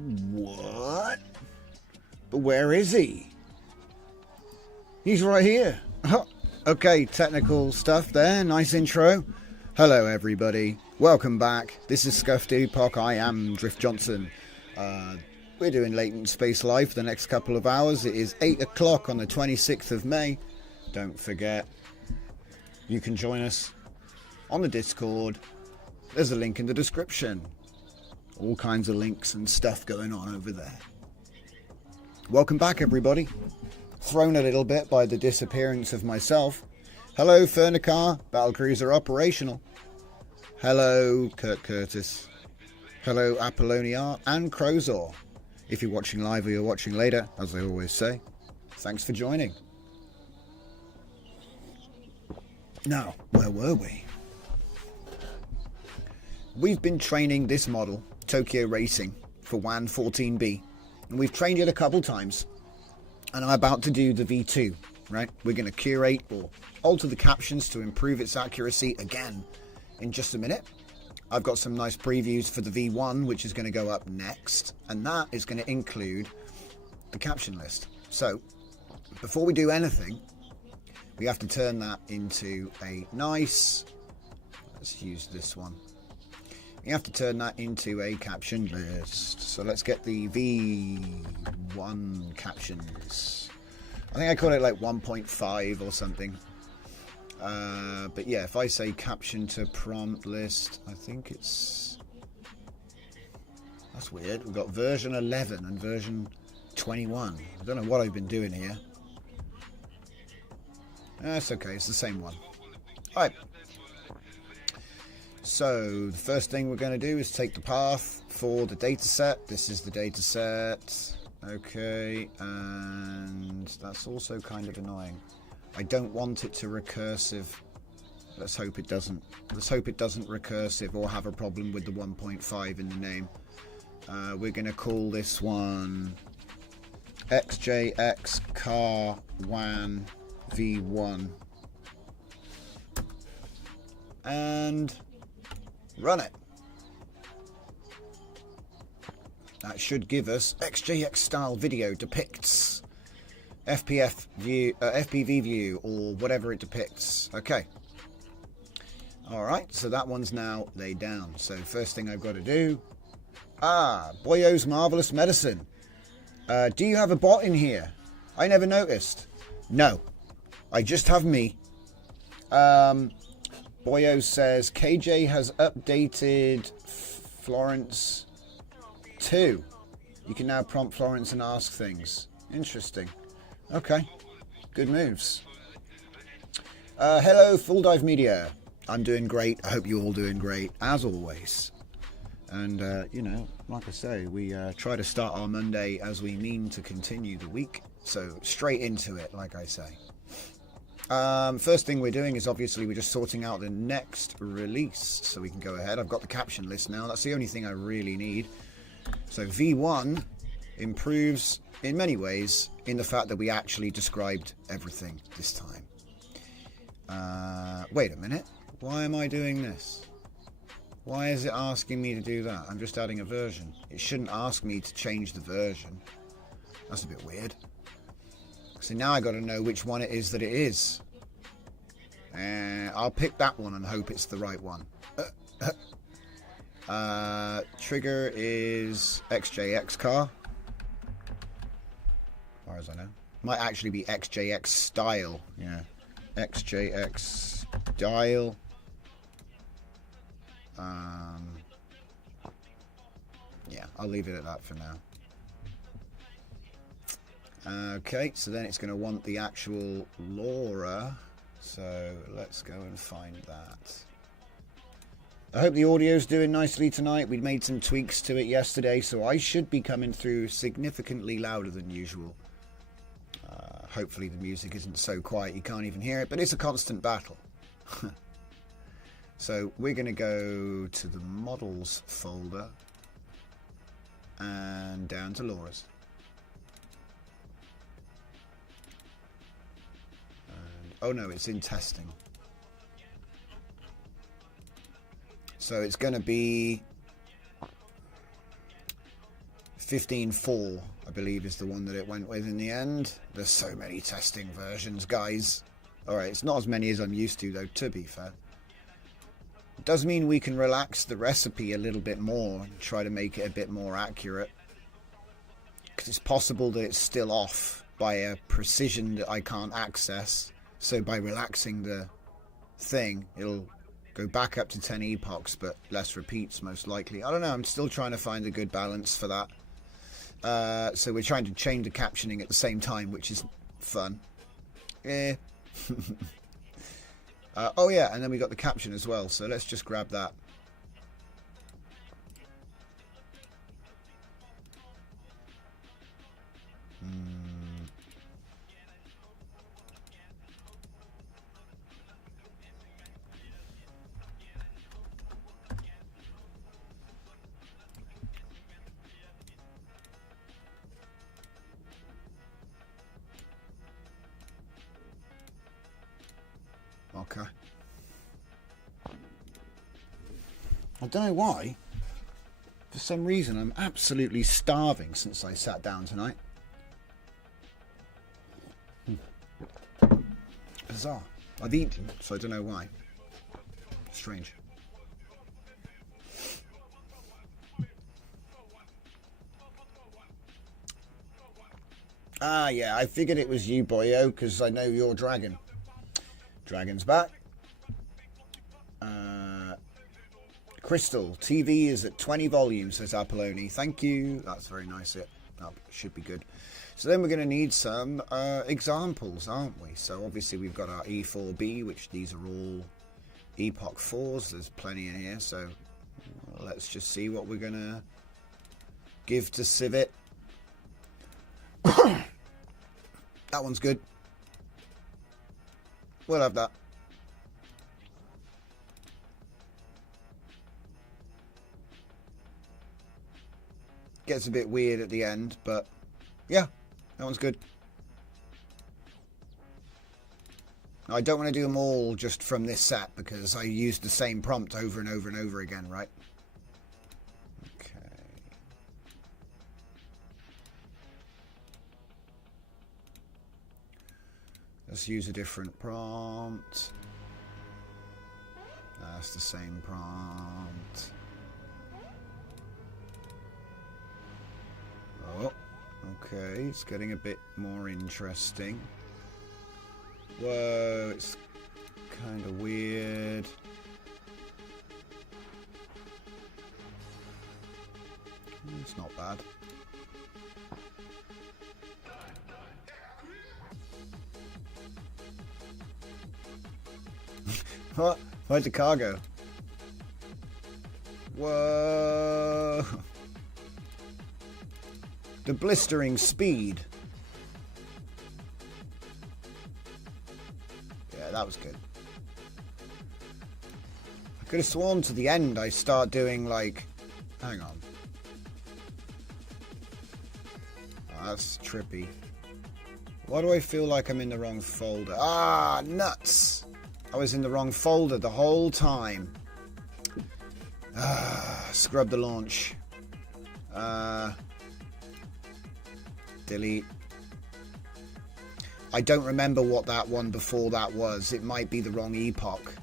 What? But where is he? He's right here. Okay, technical stuff there. Nice intro. Hello, everybody. Welcome back. This is Scuffed Epoch. I am Drift Johnson. We're doing Latent Space Live for the next couple of hours. It is 8 o'clock on the 26th of May. Don't forget, you can join us on the Discord. There's a link in the description. All kinds of links and stuff going on over there. Welcome back, everybody. Thrown a little bit by the disappearance of myself. Hello, Fernicar. Battlecruiser operational. Hello, Kurt Curtis. Hello, Apollonia and Crozor. If you're watching live or you're watching later, as I always say, thanks for joining. Now, where were we? We've been training this model, Tokyo Racing, for WAN 14B. And we've trained it a couple times. And I'm about to do the V2, right? We're going to curate or alter the captions to improve its accuracy again in just a minute. I've got some nice previews for the V1, which is going to go up next. And that is going to include the caption list. So, before we do anything, we have to turn that into a nice... Let's use this one. You have to turn that into a caption list. So let's get the V1 captions. I think I call it like 1.5 or something. But yeah, if I say caption to prompt list, I think it's... That's weird. We've got version 11 and version 21. I don't know what I've been doing here. That's okay, it's the same one. Alright. So, the first thing we're going to do is take the path for the dataset. This is the dataset. Okay, and that's also kind of annoying. I don't want it to recursive. Let's hope it doesn't. Let's hope it doesn't recursive or have a problem with the 1.5 in the name. We're going to call this one XJX Car WAN V1. And... run it. That should give us XJX style video depicts FPV view or whatever it depicts. Okay. Alright, so that one's now laid down. So first thing I've got to do... Boyo's Marvelous Medicine. Do you have a bot in here? I never noticed. No. I just have me. Boyo says KJ has updated Florence 2. You can now prompt Florence and ask things. Interesting. Okay. Good moves. Hello, Full Dive Media. I'm doing great. I hope you're all doing great, as always. And, you know, like I say, we try to start our Monday as we mean to continue the week. So, straight into it, like I say. First thing we're doing is obviously we're just sorting out the next release so we can go ahead. I've got the caption list now. That's the only thing I really need. So V1 improves in many ways in the fact that we actually described everything this time. Wait a minute. Why am I doing this? Why is it asking me to do that? I'm just adding a version. It shouldn't ask me to change the version. That's a bit weird. So now I got to know which one it is that it is. I'll pick that one and hope it's the right one. Trigger is XJX car. As far as I know. Might actually be XJX style. Yeah. XJX style. Yeah, I'll leave it at that for now. Okay, so then it's going to want the actual LoRa, so let's go and find that. I hope the audio's doing nicely tonight. We made some tweaks to it yesterday, so I should be coming through significantly louder than usual. Hopefully the music isn't so quiet you can't even hear it, but it's a constant battle. So we're going to go to the models folder and down to LoRa's. Oh no, it's in testing. So it's going to be 15.4, I believe, is the one that it went with in the end. There's so many testing versions, guys. Alright, it's not as many as I'm used to, though, to be fair. It does mean we can relax the recipe a little bit more and try to make it a bit more accurate. Because it's possible that it's still off by a precision that I can't access. So by relaxing the thing, it'll go back up to 10 epochs, but less repeats most likely. I don't know, I'm still trying to find a good balance for that. So we're trying to change the captioning at the same time, which is fun. Eh. Oh yeah, and then we got the caption as well, so let's just grab that. Okay. I don't know why. For some reason, I'm absolutely starving since I sat down tonight. Bizarre. I've eaten, so I don't know why. Strange. Ah, yeah, I figured it was you, boyo, because I know you're dragon. Dragon's back. Crystal, TV is at 20 volumes, says Apolloni. Thank you. That's very nice. That should be good. So then we're going to need some examples, aren't we? So obviously we've got our E4B, which these are all Epoch 4s. There's plenty in here. So let's just see what we're going to give to Civet. That one's good. We'll have that. Gets a bit weird at the end, but yeah, that one's good. I don't want to do them all just from this set because I used the same prompt over and over and over again, right? Okay. Let's use a different prompt. That's the same prompt. Oh, okay, it's getting a bit more interesting. Whoa, it's kind of weird. It's not bad. What? Where'd the car go? Whoa! The blistering speed. Yeah, that was good. I could have sworn to the end I start doing like... Hang on. Oh, that's trippy. Why do I feel like I'm in the wrong folder? Ah, nuts! I was in the wrong folder the whole time. Scrub the launch. Delete. I don't remember what that one before that was. It might be the wrong epoch.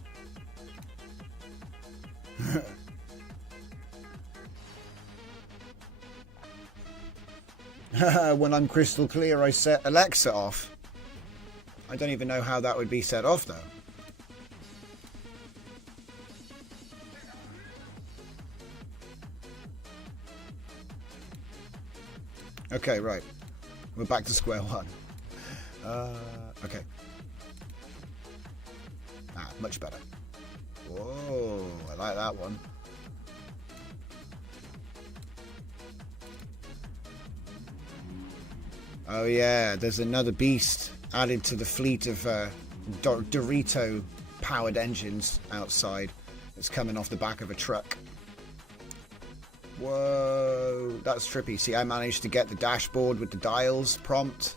When I'm crystal clear, I set Alexa off. I don't even know how that would be set off, though. Okay, right. We're back to square one. Okay. Ah, much better. Whoa, I like that one. Oh yeah, there's another beast added to the fleet of Dorito-powered engines outside. It's coming off the back of a truck. Whoa, that's trippy. See, I managed to get the dashboard with the dials prompt.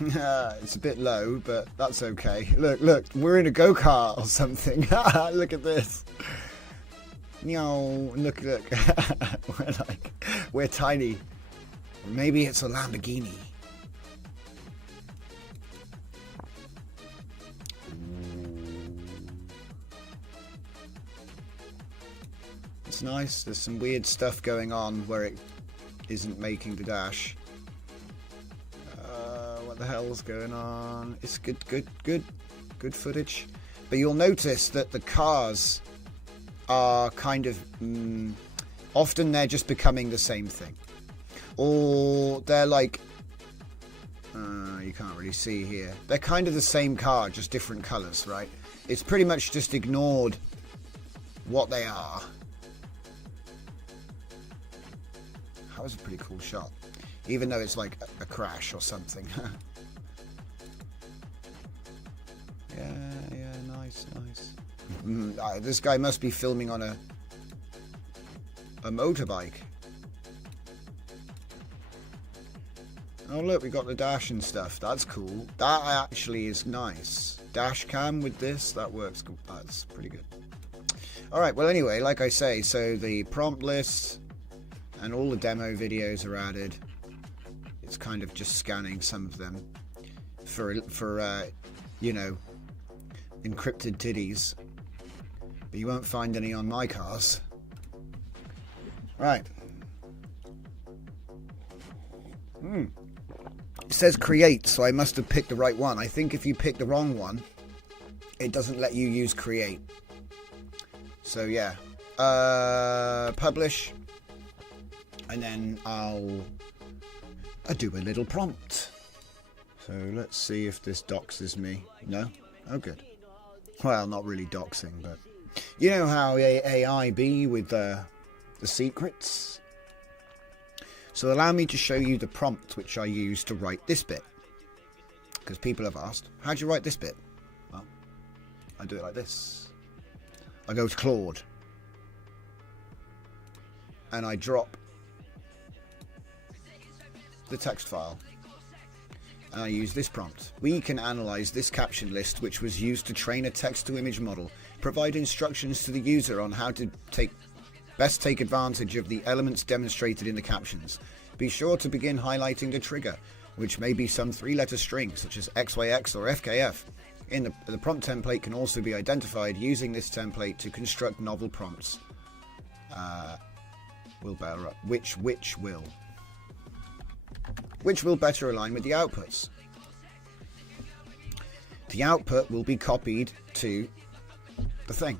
It's a bit low, but that's okay. Look, we're in a go-kart or something. Look at this. No, look. We're tiny. Maybe it's a Lamborghini. It's nice. There's some weird stuff going on where it isn't making the dash. What the hell's going on? It's good footage. But you'll notice that the cars are kind of often they're just becoming the same thing, or they're like you can't really see here. They're kind of the same car, just different colors, right? It's pretty much just ignored what they are. That was a pretty cool shot, even though it's like a crash or something. Yeah, nice. This guy must be filming on a motorbike. Oh look, we got the dash and stuff. That's cool. That actually is nice. Dash cam with this, that works. That's pretty good. Alright, well anyway, like I say, so the prompt list and all the demo videos are added. It's kind of just scanning some of them for you know, encrypted titties, but you won't find any on my cars. Right. It says create, so I must have picked the right one. I think if you pick the wrong one, it doesn't let you use create. So yeah, publish, and then I'll do a little prompt. So let's see if this doxes me. No? Oh good. Well, not really doxing, but you know how AI be with the secrets. So allow me to show you the prompt which I use to write this bit, because people have asked, how do you write this bit? Well, I do it like this. I go to Claude and I drop the text file. And I use this prompt. We can analyze this caption list, which was used to train a text-to-image model, provide instructions to the user on how to best take advantage of the elements demonstrated in the captions. Be sure to begin highlighting the trigger, which may be some 3-letter string, such as XYX or FKF. In the prompt template can also be identified using this template to construct novel prompts. Which will better align with the outputs. The output will be copied to the thing.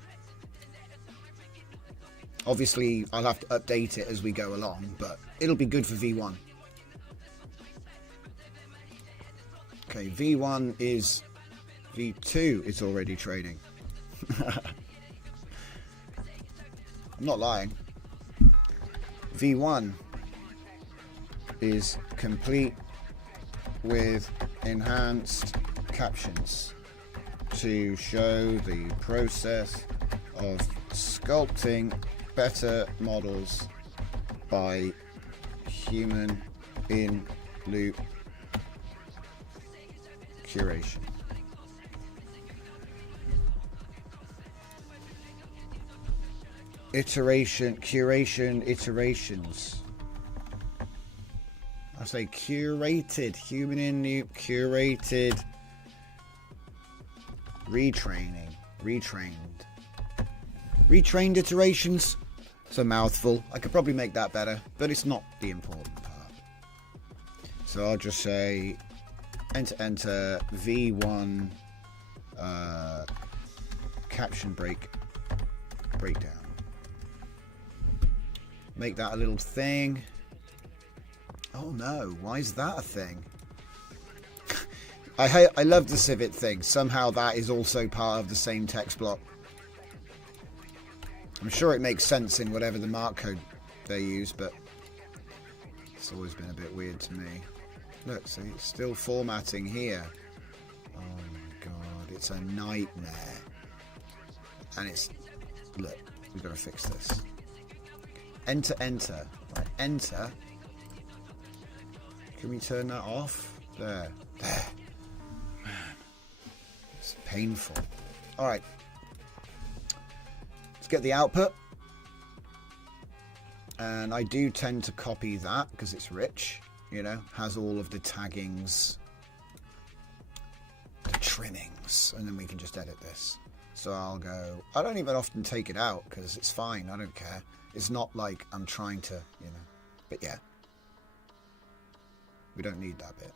Obviously, I'll have to update it as we go along, but it'll be good for V1. Okay, V1 is... V2 is already training. I'm not lying. V1 is complete with enhanced captions to show the process of sculpting better models by human in loop curation. Curation iterations. I say curated, human in loop, curated, retrained iterations. It's a mouthful. I could probably make that better, but it's not the important part. So I'll just say enter V1 caption breakdown. Make that a little thing. Oh no, why is that a thing? I love the Civet thing. Somehow that is also part of the same text block. I'm sure it makes sense in whatever the mark code they use, but it's always been a bit weird to me. Look, see, it's still formatting here. Oh my god, it's a nightmare. And it's... Look, we've got to fix this. Enter. Right, enter. Can we turn that off? There. Man, it's painful. Alright. Let's get the output. And I do tend to copy that because it's rich, you know, has all of the taggings, the trimmings, and then we can just edit this. So I'll go, I don't even often take it out because it's fine, I don't care. It's not like I'm trying to, you know, but yeah. We don't need that bit.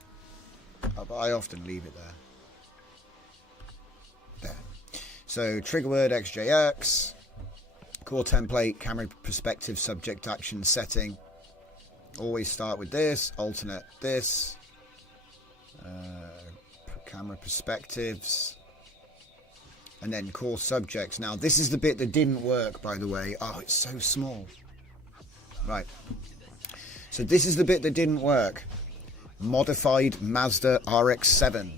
But I often leave it there. There. So trigger word XJX, core template, camera perspective, subject action setting. Always start with this, alternate this. Camera perspectives. And then core subjects. Now this is the bit that didn't work, by the way. Oh, it's so small. Right. So this is the bit that didn't work. Modified Mazda RX-7,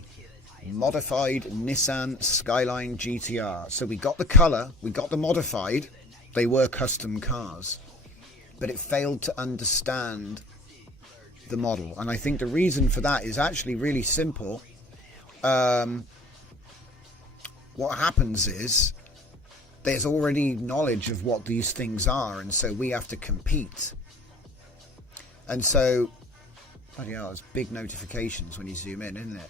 modified Nissan Skyline GTR. So we got the colour, we got the modified, they were custom cars, but it failed to understand the model. And I think the reason for that is actually really simple. What happens is there's already knowledge of what these things are, and so we have to compete. And so bloody hell, it's big notifications when you zoom in, isn't it?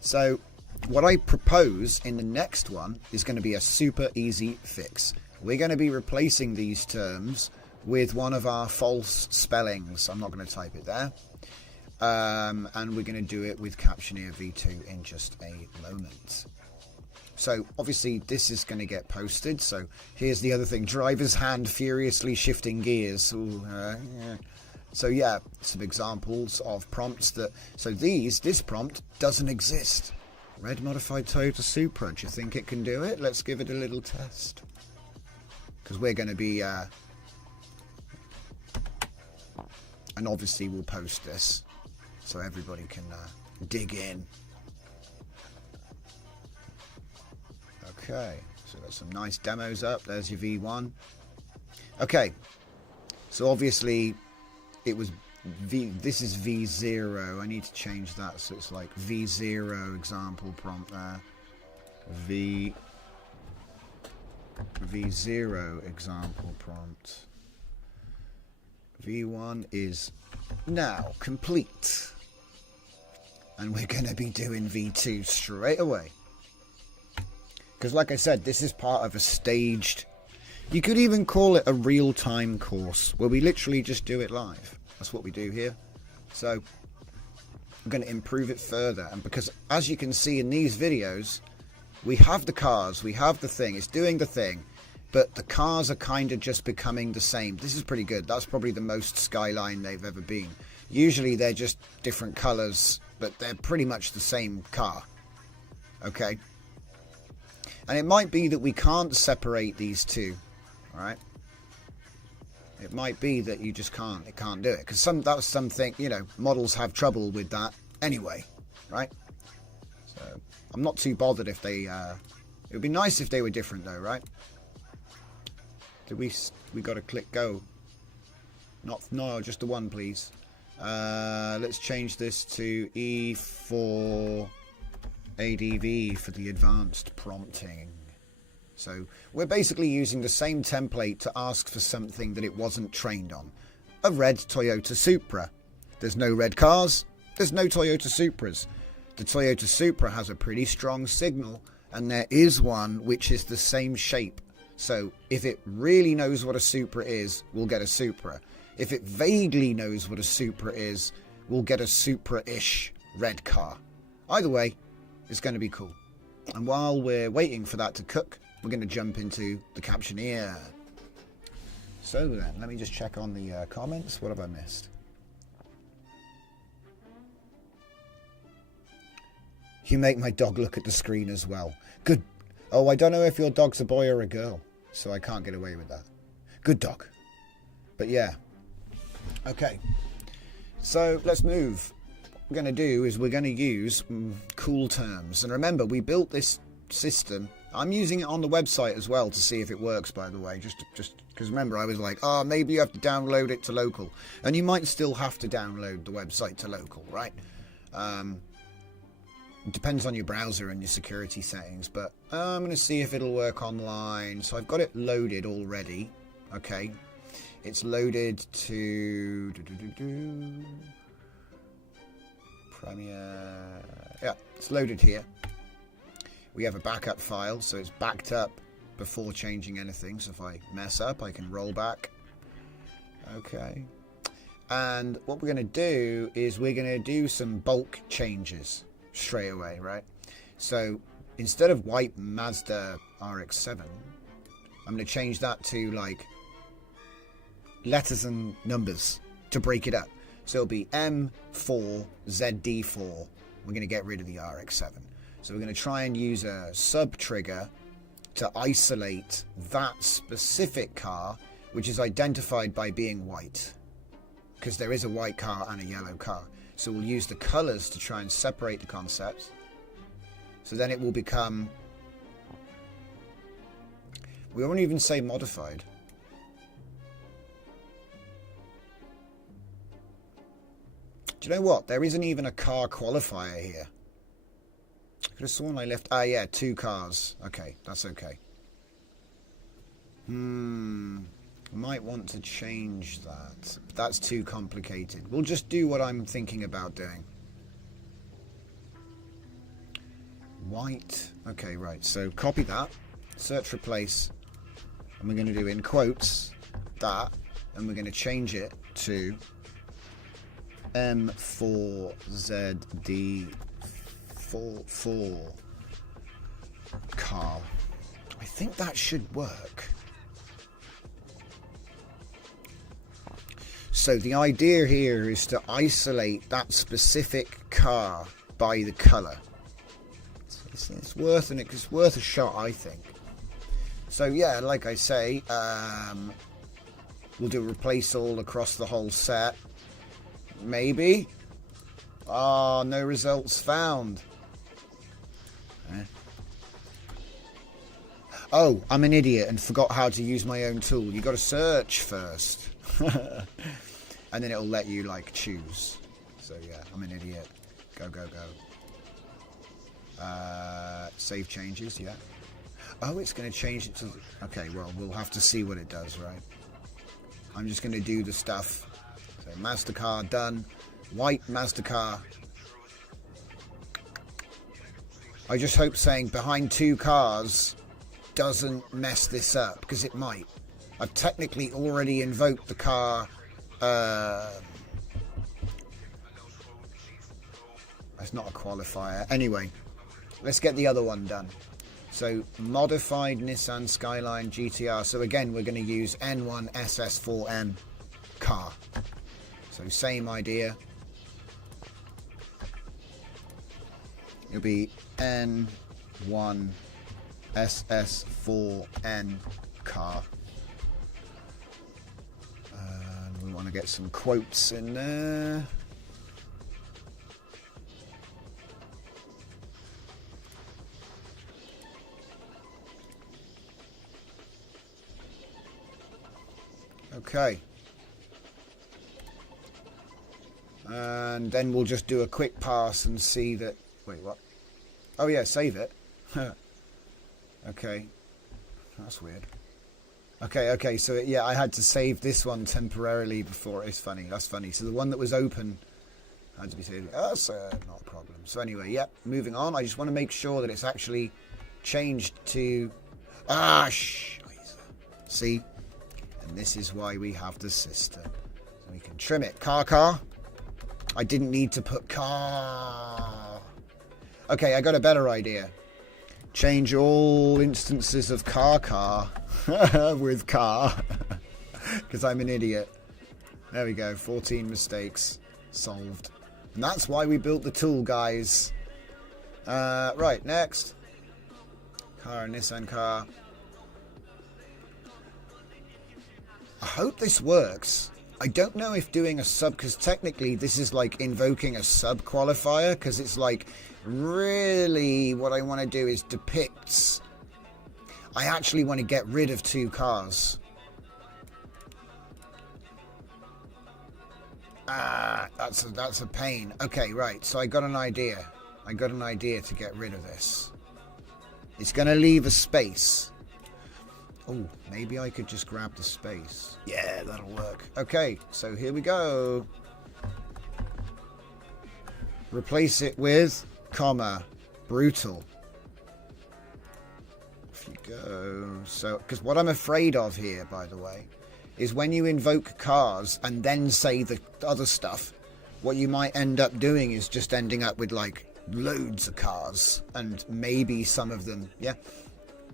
So what I propose in the next one is going to be a super easy fix. We're going to be replacing these terms with one of our false spellings. I'm not going to type it there. And we're going to do it with Captioneer V2 in just a moment. So obviously this is going to get posted. So here's the other thing. Driver's hand furiously shifting gears. Ooh, yeah. So yeah, some examples of prompts that, so this prompt doesn't exist. Red modified Toyota Supra, do you think it can do it? Let's give it a little test. Because we're going to be, and obviously we'll post this so everybody can dig in. Okay, so got some nice demos up, there's your V1. Okay, so obviously it was this is V0. I need to change that so it's like V0 example prompt there. V0 example prompt. V1 is now complete. And we're going to be doing V2 straight away. Because like I said, this is part of a staged, you could even call it a real-time course where we literally just do it live. That's what we do here. So I'm going to improve it further. And because as you can see in these videos, we have the cars, we have the thing, it's doing the thing, but the cars are kind of just becoming the same. This is pretty good. That's probably the most Skyline they've ever been. Usually they're just different colors, but they're pretty much the same car. Okay. And it might be that we can't separate these two. All right. It might be that you just can't. It can't do it because that was something, you know, models have trouble with that anyway, right? So I'm not too bothered if they. It would be nice if they were different though, right? Did we got to click go? No, just the one, please. Let's change this to E4 ADV for the advanced prompting. So we're basically using the same template to ask for something that it wasn't trained on. A red Toyota Supra. There's no red cars. There's no Toyota Supras. The Toyota Supra has a pretty strong signal, and there is one which is the same shape. So if it really knows what a Supra is, we'll get a Supra. If it vaguely knows what a Supra is, we'll get a Supra-ish red car. Either way, it's going to be cool. And while we're waiting for that to cook, we're going to jump into the Captioneer. So then, let me just check on the comments. What have I missed? You make my dog look at the screen as well. Good. Oh, I don't know if your dog's a boy or a girl, so I can't get away with that. Good dog. But yeah. Okay. So let's move. What we're going to do is we're going to use cool terms. And remember, we built this system. I'm using it on the website as well to see if it works, by the way. Just because remember, I was like, oh, maybe you have to download it to local. And you might still have to download the website to local, right? It depends on your browser and your security settings, but I'm going to see if it'll work online. So I've got it loaded already. Okay. It's loaded to Premiere. Yeah, it's loaded here. We have a backup file, so it's backed up before changing anything. So if I mess up, I can roll back. Okay. And what we're going to do is we're going to do some bulk changes straight away, right? So instead of white Mazda RX-7, I'm going to change that to like letters and numbers to break it up. So it'll be M4ZD4. We're going to get rid of the RX-7. So we're going to try and use a sub trigger to isolate that specific car, which is identified by being white, because there is a white car and a yellow car. So we'll use the colors to try and separate the concepts. So then it will become, we won't even say modified. Do you know what? There isn't even a car qualifier here. I could have sworn I left... Ah, yeah, 2 cars. Okay, that's okay. Might want to change that. But that's too complicated. We'll just do what I'm thinking about doing. White. Okay, right. So copy that. Search replace. And we're going to do in quotes that. And we're going to change it to M4ZD4 car. I think that should work. So the idea here is to isolate that specific car by the color. It's worth a shot, I think. So yeah, like I say, we'll do replace all across the whole set. Maybe. Ah, no results found. Oh, I'm an idiot and forgot how to use my own tool. You got to search first. And then it'll let you like choose. So yeah, I'm an idiot. Go, go, go. Save changes, yeah. Oh, it's going to change it to... Okay, well, we'll have to see what it does, right? I'm just going to do the stuff. So Mazda car done. White Mazda car. I just hope saying behind 2 cars doesn't mess this up, because it might. I've technically already invoked the car. That's not a qualifier. Anyway, let's get the other one done. So modified Nissan Skyline GTR. So again, we're going to use N1 SS4M car. So same idea. It'll be N1 SS4N car. And we want to get some quotes in there. Okay. And then we'll just do a quick pass and see that... Wait, what? Oh, yeah, save it. Okay. That's weird. Okay, so, yeah, I had to save this one temporarily before. It's funny, that's funny. So the one that was open had to be saved. Oh, that's not a problem. So anyway, yeah, moving on. I just want to make sure that it's actually changed to... See? And this is why we have the system. So we can trim it. Car. I didn't need to put car. Okay, I got a better idea. Change all instances of car with car. Because I'm an idiot. There we go. 14 mistakes solved. And that's why we built the tool, guys. Right, next. Car, Nissan car. I hope this works. I don't know if doing a sub, because technically this is like invoking a sub qualifier, because it's like really what I want to do is depicts. I actually want to get rid of 2 cars. That's a pain. Okay, right. So I got an idea. To get rid of this. It's going to leave a space. Oh, maybe I could just grab the space. Yeah, that'll work. Okay, so here we go. Replace it with, comma, brutal. Off you go. So, because what I'm afraid of here, by the way, is when you invoke cars and then say the other stuff, what you might end up doing is just ending up with like loads of cars and maybe some of them, yeah.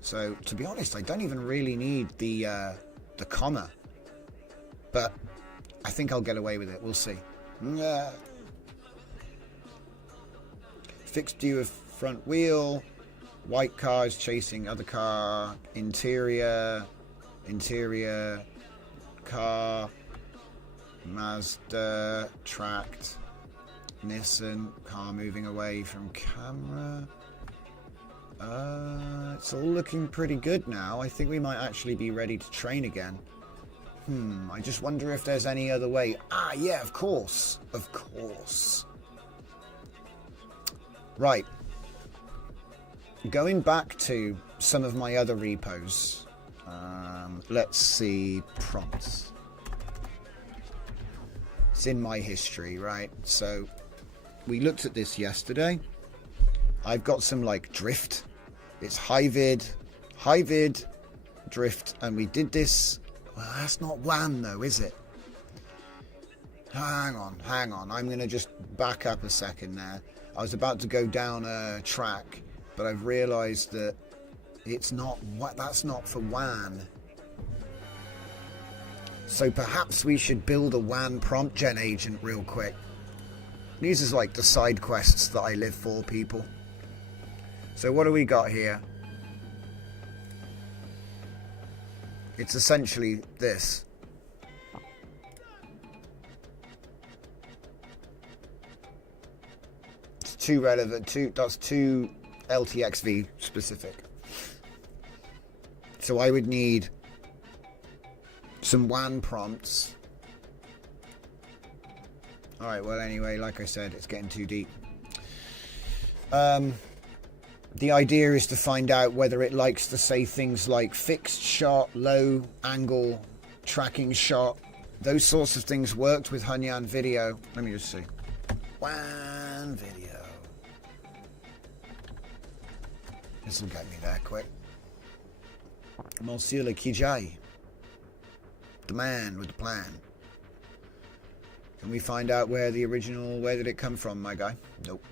So to be honest, I don't even really need the comma, but I think I'll get away with it. We'll see. Fixed view of front wheel, white cars chasing other car, interior car, Mazda, tracked, Nissan, car moving away from camera. It's all looking pretty good now. I think we might actually be ready to train again. I just wonder if there's any other way. Ah, yeah, of course. Of course. Right. Going back to some of my other repos. Let's see. Prompts. It's in my history, right? So we looked at this yesterday. I've got some like drift. It's high vid, drift, and we did this. Well, that's not WAN though, is it? Hang on. I'm going to just back up a second there. I was about to go down a track, but I've realized that it's not, that's not for WAN. So perhaps we should build a WAN prompt gen agent real quick. These is like the side quests that I live for, people. So what do we got here? It's essentially this. It's too relevant. That's too LTXV specific. So I would need some WAN prompts. Alright, well anyway, like I said, it's getting too deep. The idea is to find out whether it likes to say things like fixed shot, low angle, tracking shot. Those sorts of things worked with Hunyan video. Let me just see. WAN video. This will get me there quick. Monsieur Le Kijai. The man with the plan. Can we find out where the original, where did it come from, my guy? Nope.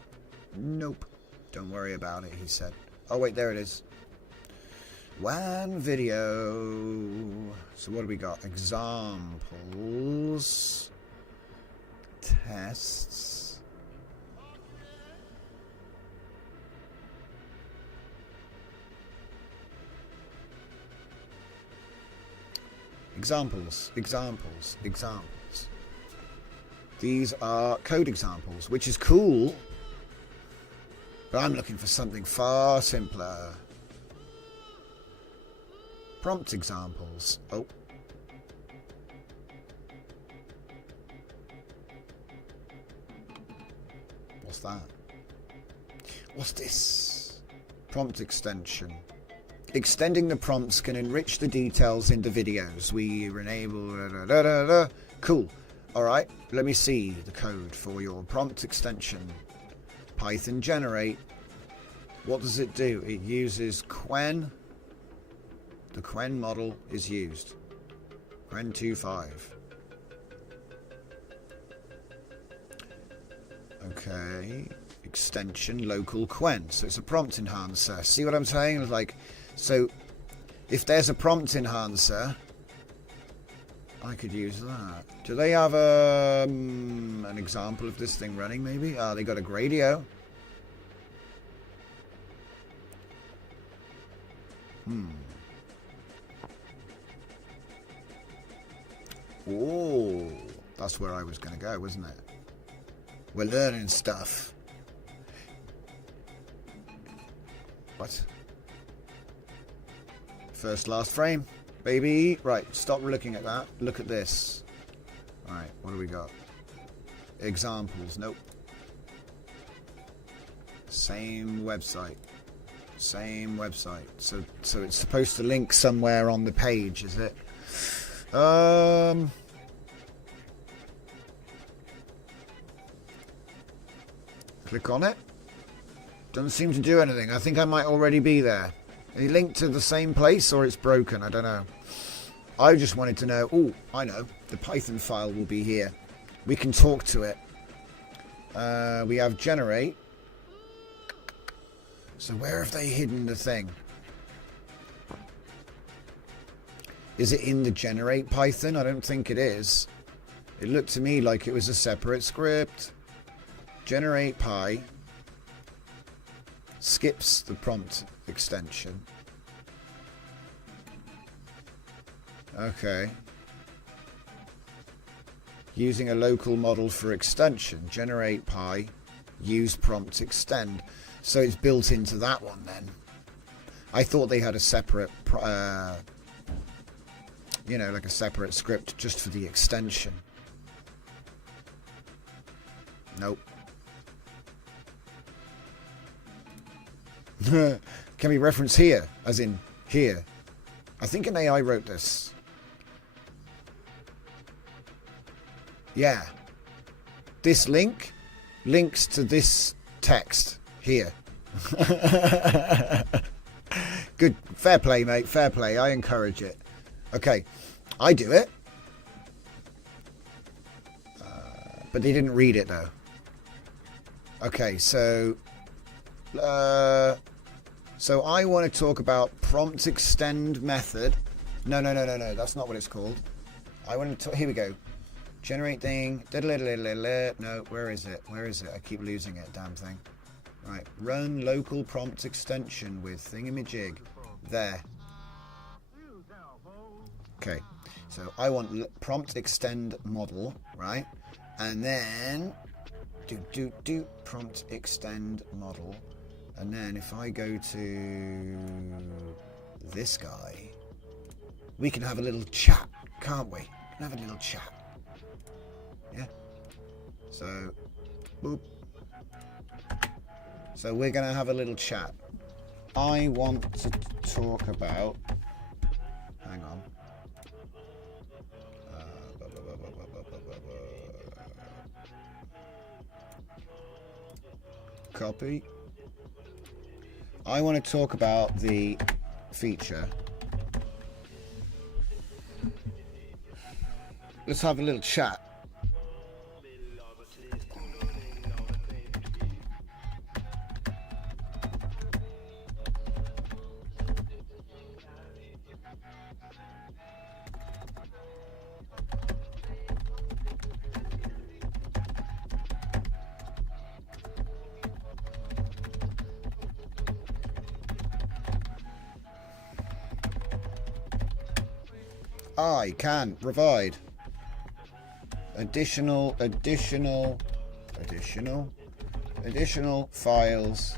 Nope. Don't worry about it, he said. Oh, wait, there it is. WAN video. So what do we got? Examples. Tests. Examples. These are code examples, which is cool. But I'm looking for something far simpler. Prompt examples. Oh. What's that? What's this? Prompt extension. Extending the prompts can enrich the details in the videos. We enable... Cool. Alright, let me see the code for your prompt extension. Python generate. What does it do? It uses Quen. The Quen model is used. Quen 2.5. Okay. Extension local Quen. So it's a prompt enhancer. See what I'm saying? It's like, so if there's a prompt enhancer, I could use that. Do they have an example of this thing running, maybe? Ah, they got a Gradio. Oh, that's where I was going to go, wasn't it? We're learning stuff. What? First, last frame. Baby, right, stop looking at that. Look at this. Alright, what do we got? Examples, nope. Same website. Same website. So it's supposed to link somewhere on the page, is it? Click on it. Doesn't seem to do anything. I think I might already be there. Are you linked to the same place or it's broken? I don't know. I just wanted to know. Oh, I know. The Python file will be here. We can talk to it. We have generate. So where have they hidden the thing? Is it in the generate Python? I don't think it is. It looked to me like it was a separate script. Generate Py skips the prompt extension. Okay. Using a local model for extension. Generate Py, use prompt extend. So it's built into that one then. I thought they had a separate, you know, like a separate script just for the extension. Nope. Can we reference here, as in here? I think an AI wrote this. Yeah. This link links to this text here. Good. Fair play, mate. Fair play. I encourage it. Okay. I do it. But they didn't read it, though. Okay, so I want to talk about prompt extend method. No. That's not what it's called. I want to. Here we go. Generate thing. No, where is it? Where is it? I keep losing it. Damn thing. Right. Run local prompt extension with thingamajig. There. Okay. So I want prompt extend model, right? And then do prompt extend model. And then if I go to this guy, we can have a little chat, can't we? We can have a little chat. Yeah. So, boop. So we're going to have a little chat. I want to talk about... Hang on. Copy. I want to talk about the feature. Let's have a little chat. I can provide additional files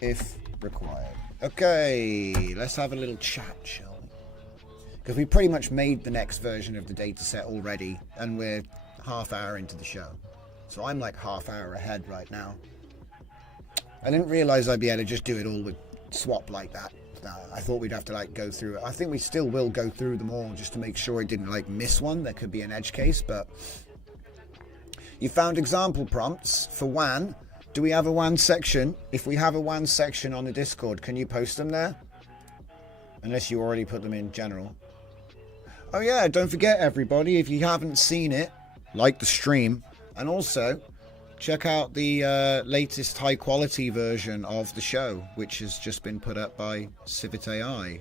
if required. Okay, let's have a little chat, shall we? Because we pretty much made the next version of the dataset already, and we're half hour into the show. So I'm like half hour ahead right now. I didn't realize I'd be able to just do it all with swap like that. I thought we'd have to like go through it. I think we still will go through them all just to make sure it didn't like miss one. There could be an edge case, but you found example prompts for WAN. Do we have a WAN section? If we have a WAN section on the Discord, can you post them there? Unless you already put them in general. Oh yeah, don't forget everybody, if you haven't seen it, like the stream, and also check out the latest high quality version of the show, which has just been put up by Civit AI.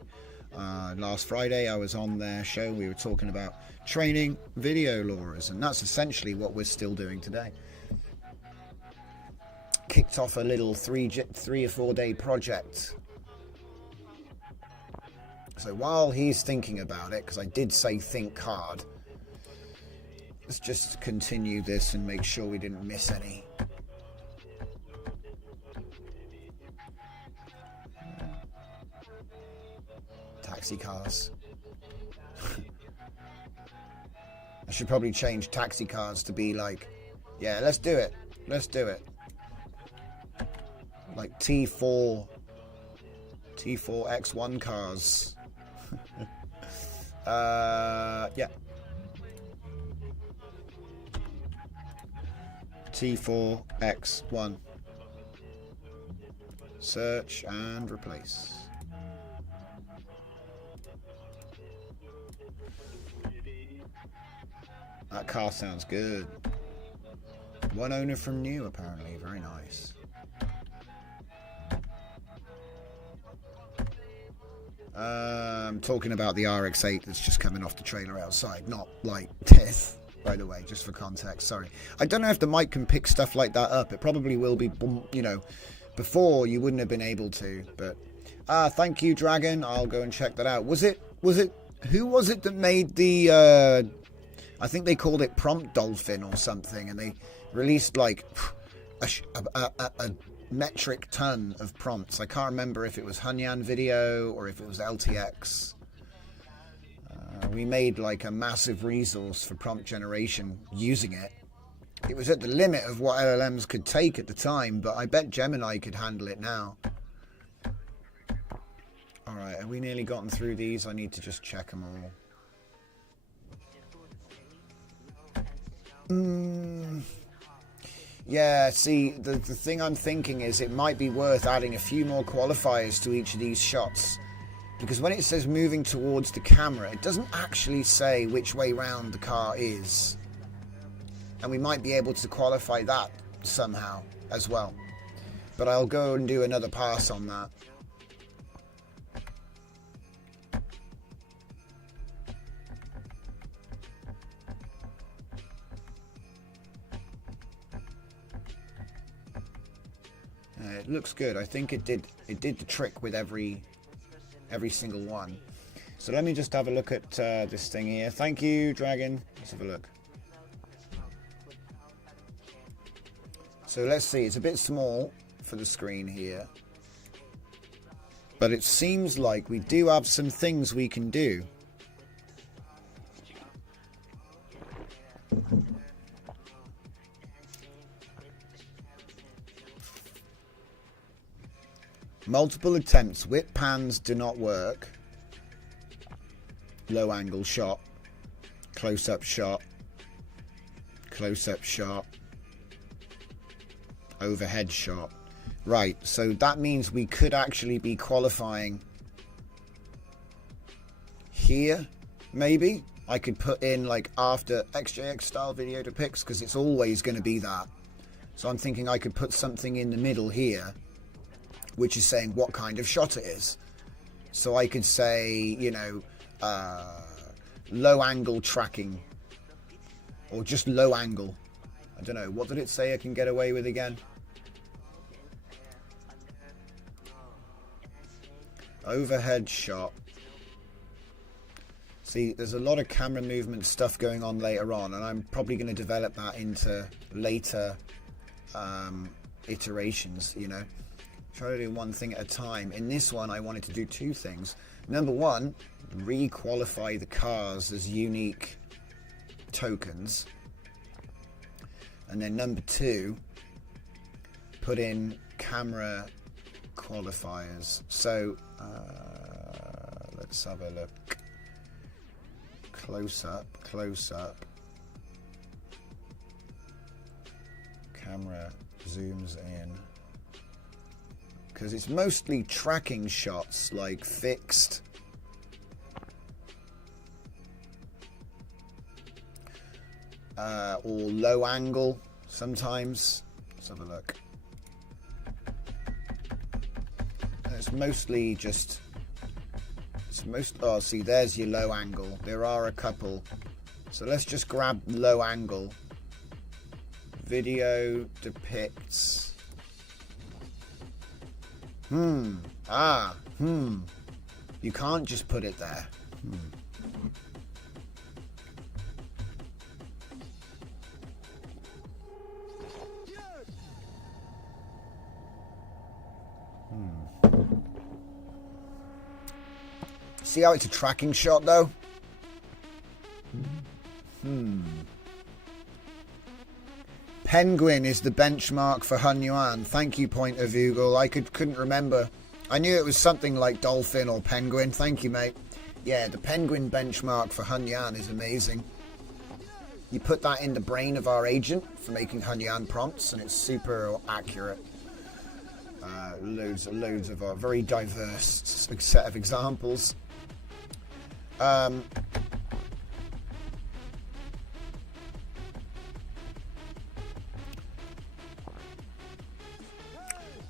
Last Friday I was on their show. We were talking about training video lawyers, and that's essentially what we're still doing today. Kicked off a little 3 or 4 day project. So while he's thinking about it, because I did say think hard, let's just continue this and make sure we didn't miss any. Taxi cars. I should probably change taxi cars to be like, yeah, let's do it. Let's do it. like T4 X1 cars. Yeah. T4 X1. Search and replace. That car sounds good. One owner from new, apparently. Very nice. I'm talking about the RX-8 that's just coming off the trailer outside, not like this, by the way, just for context. Sorry. I don't know if the mic can pick stuff like that up. It probably will be, you know, before you wouldn't have been able to, but thank you, Dragon. I'll go and check that out. Was it who was it that made the I think they called it Prompt Dolphin or something, and they released like a metric ton of prompts. I can't remember if it was Hunyan Video or if it was LTX. We made like a massive resource for prompt generation using it. It was at the limit of what LLMs could take at the time, but I bet Gemini could handle it now. Alright, have we nearly gotten through these? I need to just check them all. Yeah, see, the thing I'm thinking is it might be worth adding a few more qualifiers to each of these shots. Because when it says moving towards the camera, it doesn't actually say which way round the car is. And we might be able to qualify that somehow as well. But I'll go and do another pass on that. It looks good. I think it did the trick with every single one. So let me just have a look at this thing here. Thank you, Dragon. Let's have a look. So let's see. It's a bit small for the screen here, but it seems like we do have some things we can do. Multiple attempts. Whip pans do not work. Low angle shot. Close up shot. Close up shot. Overhead shot. Right, so that means we could actually be qualifying here, maybe. I could put in like after XJX style video depicts, because it's always going to be that. So I'm thinking I could put something in the middle here, which is saying what kind of shot it is. So I could say, you know, low angle tracking, or just low angle. I don't know, what did it say I can get away with again? Overhead shot. See, there's a lot of camera movement stuff going on later on, and I'm probably going to develop that into later iterations, you know. Try to do one thing at a time. In this one, I wanted to do two things. Number one, re-qualify the cars as unique tokens. And then number two, put in camera qualifiers. So let's have a look. Close up, close up. Camera zooms in. Because it's mostly tracking shots, like fixed. Or low angle sometimes. Let's have a look. And it's mostly just... oh, see, there's your low angle. There are a couple. So let's just grab low angle. Video depicts... You can't just put it there. See how it's a tracking shot though? Penguin is the benchmark for Hun Yuan. Thank you, Point of Google. I couldn't remember. I knew it was something like dolphin or penguin. Thank you, mate. Yeah, the penguin benchmark for Hun Yuan is amazing. You put that in the brain of our agent for making Hun Yuan prompts, and it's super accurate. Loads of a very diverse set of examples.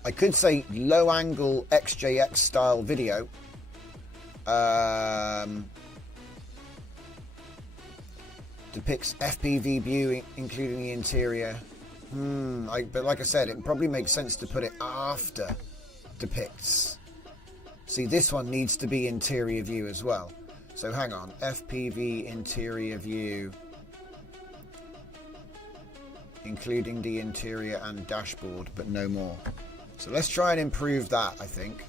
I could say low angle XJX style video. Depicts FPV view including the interior. But like I said, it probably makes sense to put it after depicts. See, this one needs to be interior view as well. So hang on, FPV interior view, including the interior and dashboard, but no more. So let's try and improve that, I think.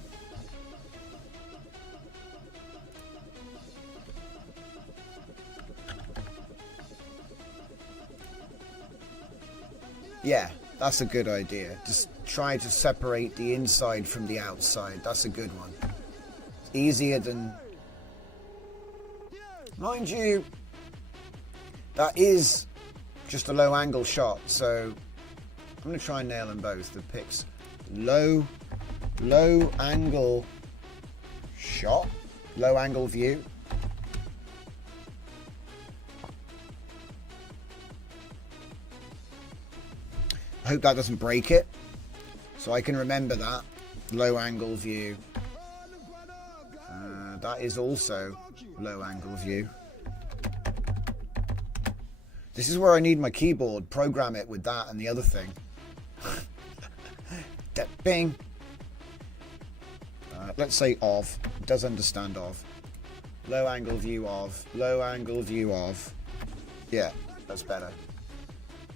Yeah, that's a good idea. Just try to separate the inside from the outside. That's a good one. It's easier than... Mind you, that is just a low angle shot, so I'm going to try and nail them both. The pics. Low angle shot. Low angle view. I hope that doesn't break it, so I can remember that. Low angle view. That is also low angle view. This is where I need my keyboard. Program it with that and the other thing. Bing. Let's say of. It does understand of. Low angle view of. Low angle view of. Yeah, that's better.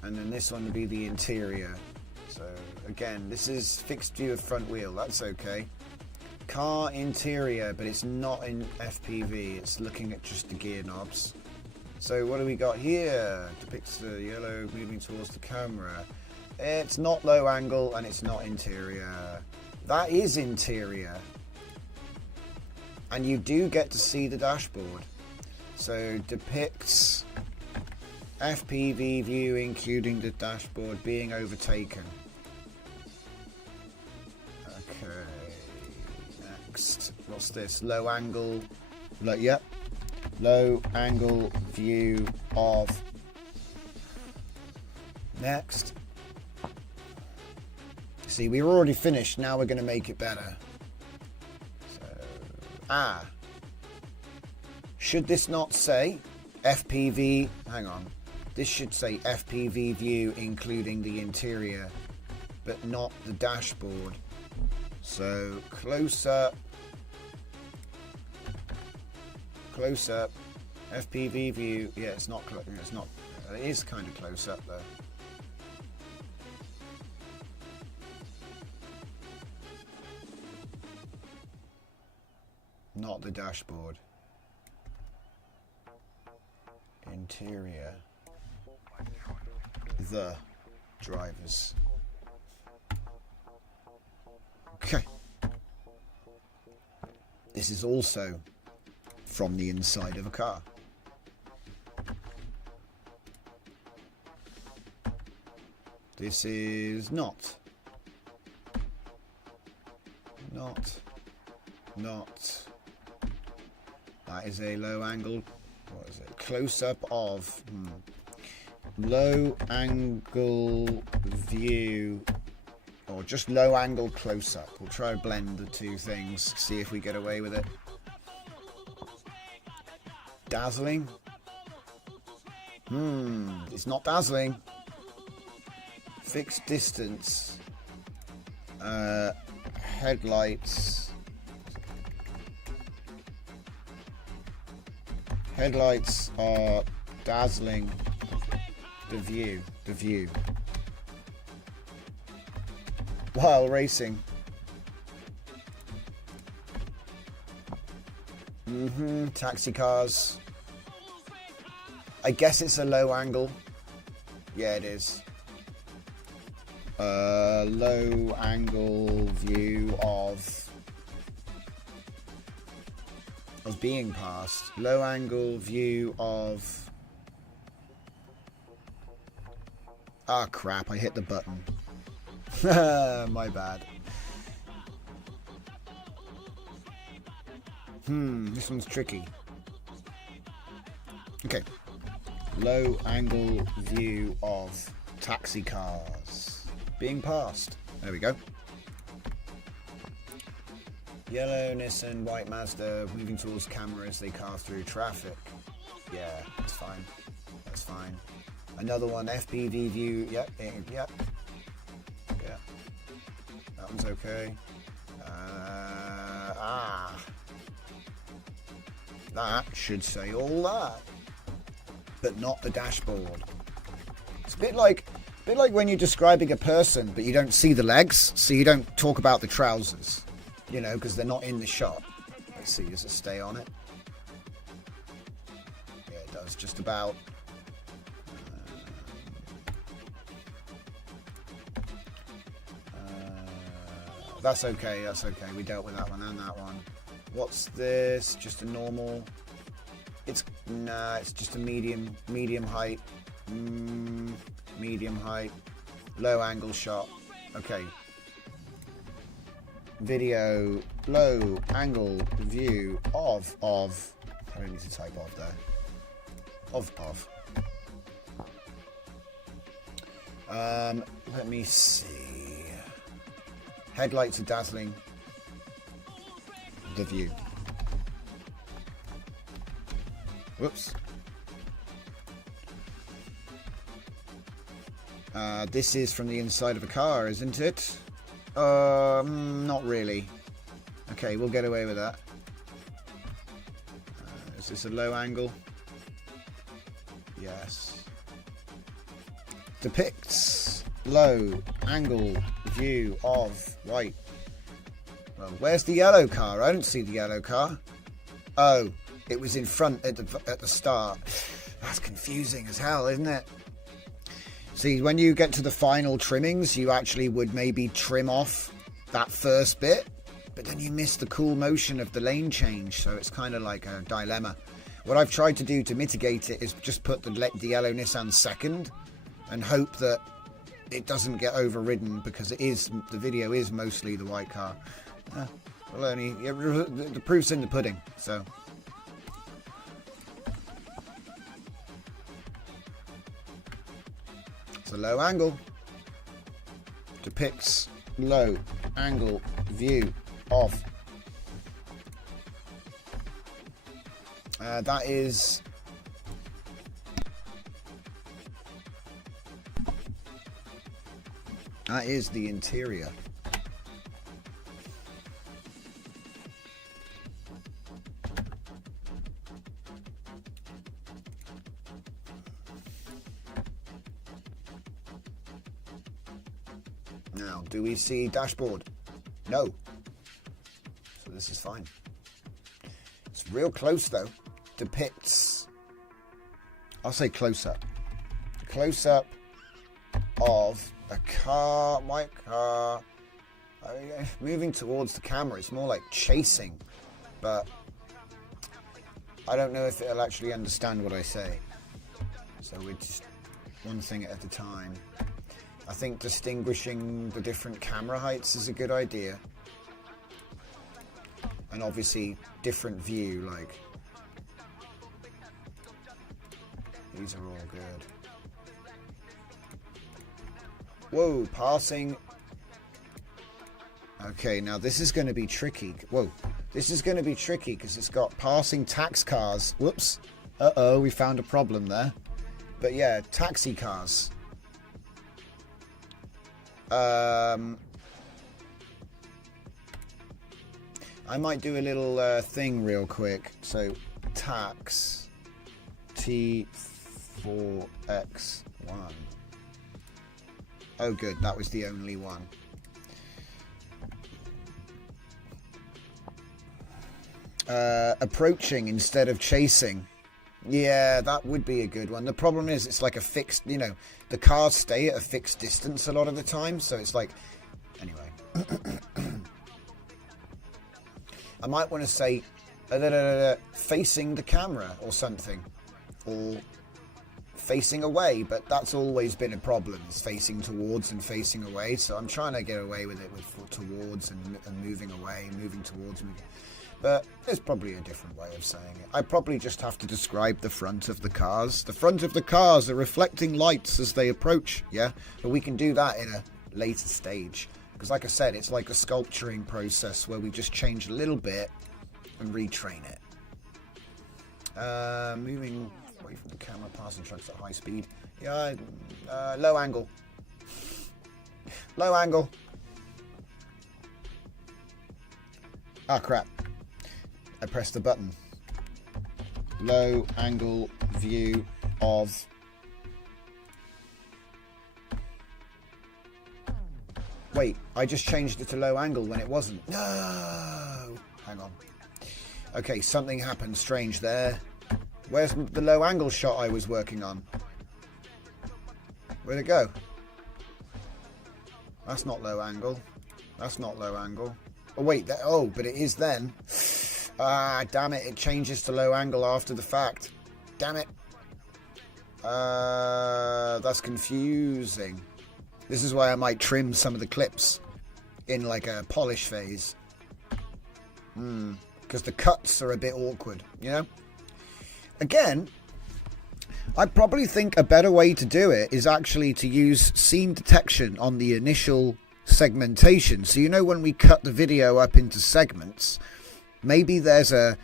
And then this one would be the interior. So again, this is fixed view of front wheel. That's okay. Car interior, but it's not in FPV. It's looking at just the gear knobs. So what do we got here? Depicts the yellow moving towards the camera. It's not low angle and it's not interior. That is interior. And you do get to see the dashboard. So depicts FPV view including the dashboard being overtaken. Okay, next. What's this? Low angle. Yep. Low angle view of. Next. See, we were already finished. Now we're going to make it better. So, should this not say FPV? Hang on. This should say FPV view including the interior, but not the dashboard. So close up, FPV view. Yeah, it's not. It's not. It is kind of close up though. Not the dashboard. Interior. The drivers. Okay. This is also from the inside of a car. This is not. That is a low angle. What is it? Close up of. Low angle view, or just low angle close up. We'll try to blend the two things, see if we get away with it. Dazzling. It's not dazzling. Fixed distance. Headlights. Headlights are dazzling. The view. While racing. Taxi cars. I guess it's a low angle. Yeah, it is. Low angle view of being passed. Low angle view of... Ah, crap, I hit the button. My bad. This one's tricky. Okay. Low angle view of taxi cars being passed. There we go. Yellow Nissan, white Mazda moving towards camera as they car through traffic. Yeah, that's fine. That's fine. Another one, FPV view. Yep, yep. Yeah. That one's okay. That should say all that. But not the dashboard. It's a bit like when you're describing a person, but you don't see the legs, so you don't talk about the trousers. You know, because they're not in the shot. Let's see, does it stay on it? Yeah, it does, just about. That's okay, that's okay. We dealt with that one and that one. What's this? Just a normal... It's just a medium height. Medium height. Low angle shot. Okay. Video low angle view of I don't need to type of there. Of. Let me see. Headlights are dazzling. The view. Whoops. This is from the inside of a car, isn't it? Not really. Okay, we'll get away with that. Is this a low angle? Yes. Depicts low angle view of white. Well, where's the yellow car? I don't see the yellow car. Oh, it was in front at the start. That's confusing as hell, isn't it? See, when you get to the final trimmings, you actually would maybe trim off that first bit, but then you miss the cool motion of the lane change, so it's kind of like a dilemma. What I've tried to do to mitigate it is just put the yellow Nissan second and hope that it doesn't get overridden, because the video is mostly the white car. Well, the proof's in the pudding, so... It's a low angle. Depicts low angle view of. That is the interior. Now, do we see dashboard? No. So this is fine. It's real close though. Depicts, I'll say close up. Close up of a car, white car, moving towards the camera. It's more like chasing, but I don't know if it'll actually understand what I say. So we're just one thing at a time. I think distinguishing the different camera heights is a good idea. And obviously different view, like these are all good. Whoa, passing. Okay, now this is going to be tricky. Whoa, this is going to be tricky because it's got passing tax cars. Whoops. Uh-oh, we found a problem there. But yeah, taxi cars. I might do a little thing real quick. So tax T4X1. Oh good, that was the only one. Approaching instead of chasing. Yeah, that would be a good one. The problem is it's like a fixed, you know, the cars stay at a fixed distance a lot of the time. So it's like, anyway. I might want to say facing the camera or something. Or facing away, but that's always been a problem. It's facing towards and facing away. So I'm trying to get away with it with towards and moving away, moving towards, moving. But there's probably a different way of saying it. I probably just have to describe the front of the cars. The front of the cars are reflecting lights as they approach, yeah? But we can do that in a later stage. Because like I said, it's like a sculpturing process where we just change a little bit and retrain it. Moving away from the camera, passing trucks at high speed. Yeah, low angle. Low angle. Ah, crap. I pressed the button. Low angle view of... Wait, I just changed it to low angle when it wasn't. No! Hang on. Okay, something happened strange there. Where's the low angle shot I was working on? Where'd it go? That's not low angle. That's not low angle. Oh, wait. But it is then. Ah, damn it. It changes to low angle after the fact. Damn it. That's confusing. This is why I might trim some of the clips in like a polish phase. Because the cuts are a bit awkward, you know? Again, I probably think a better way to do it is actually to use scene detection on the initial segmentation. So, you know, when we cut the video up into segments, maybe there's a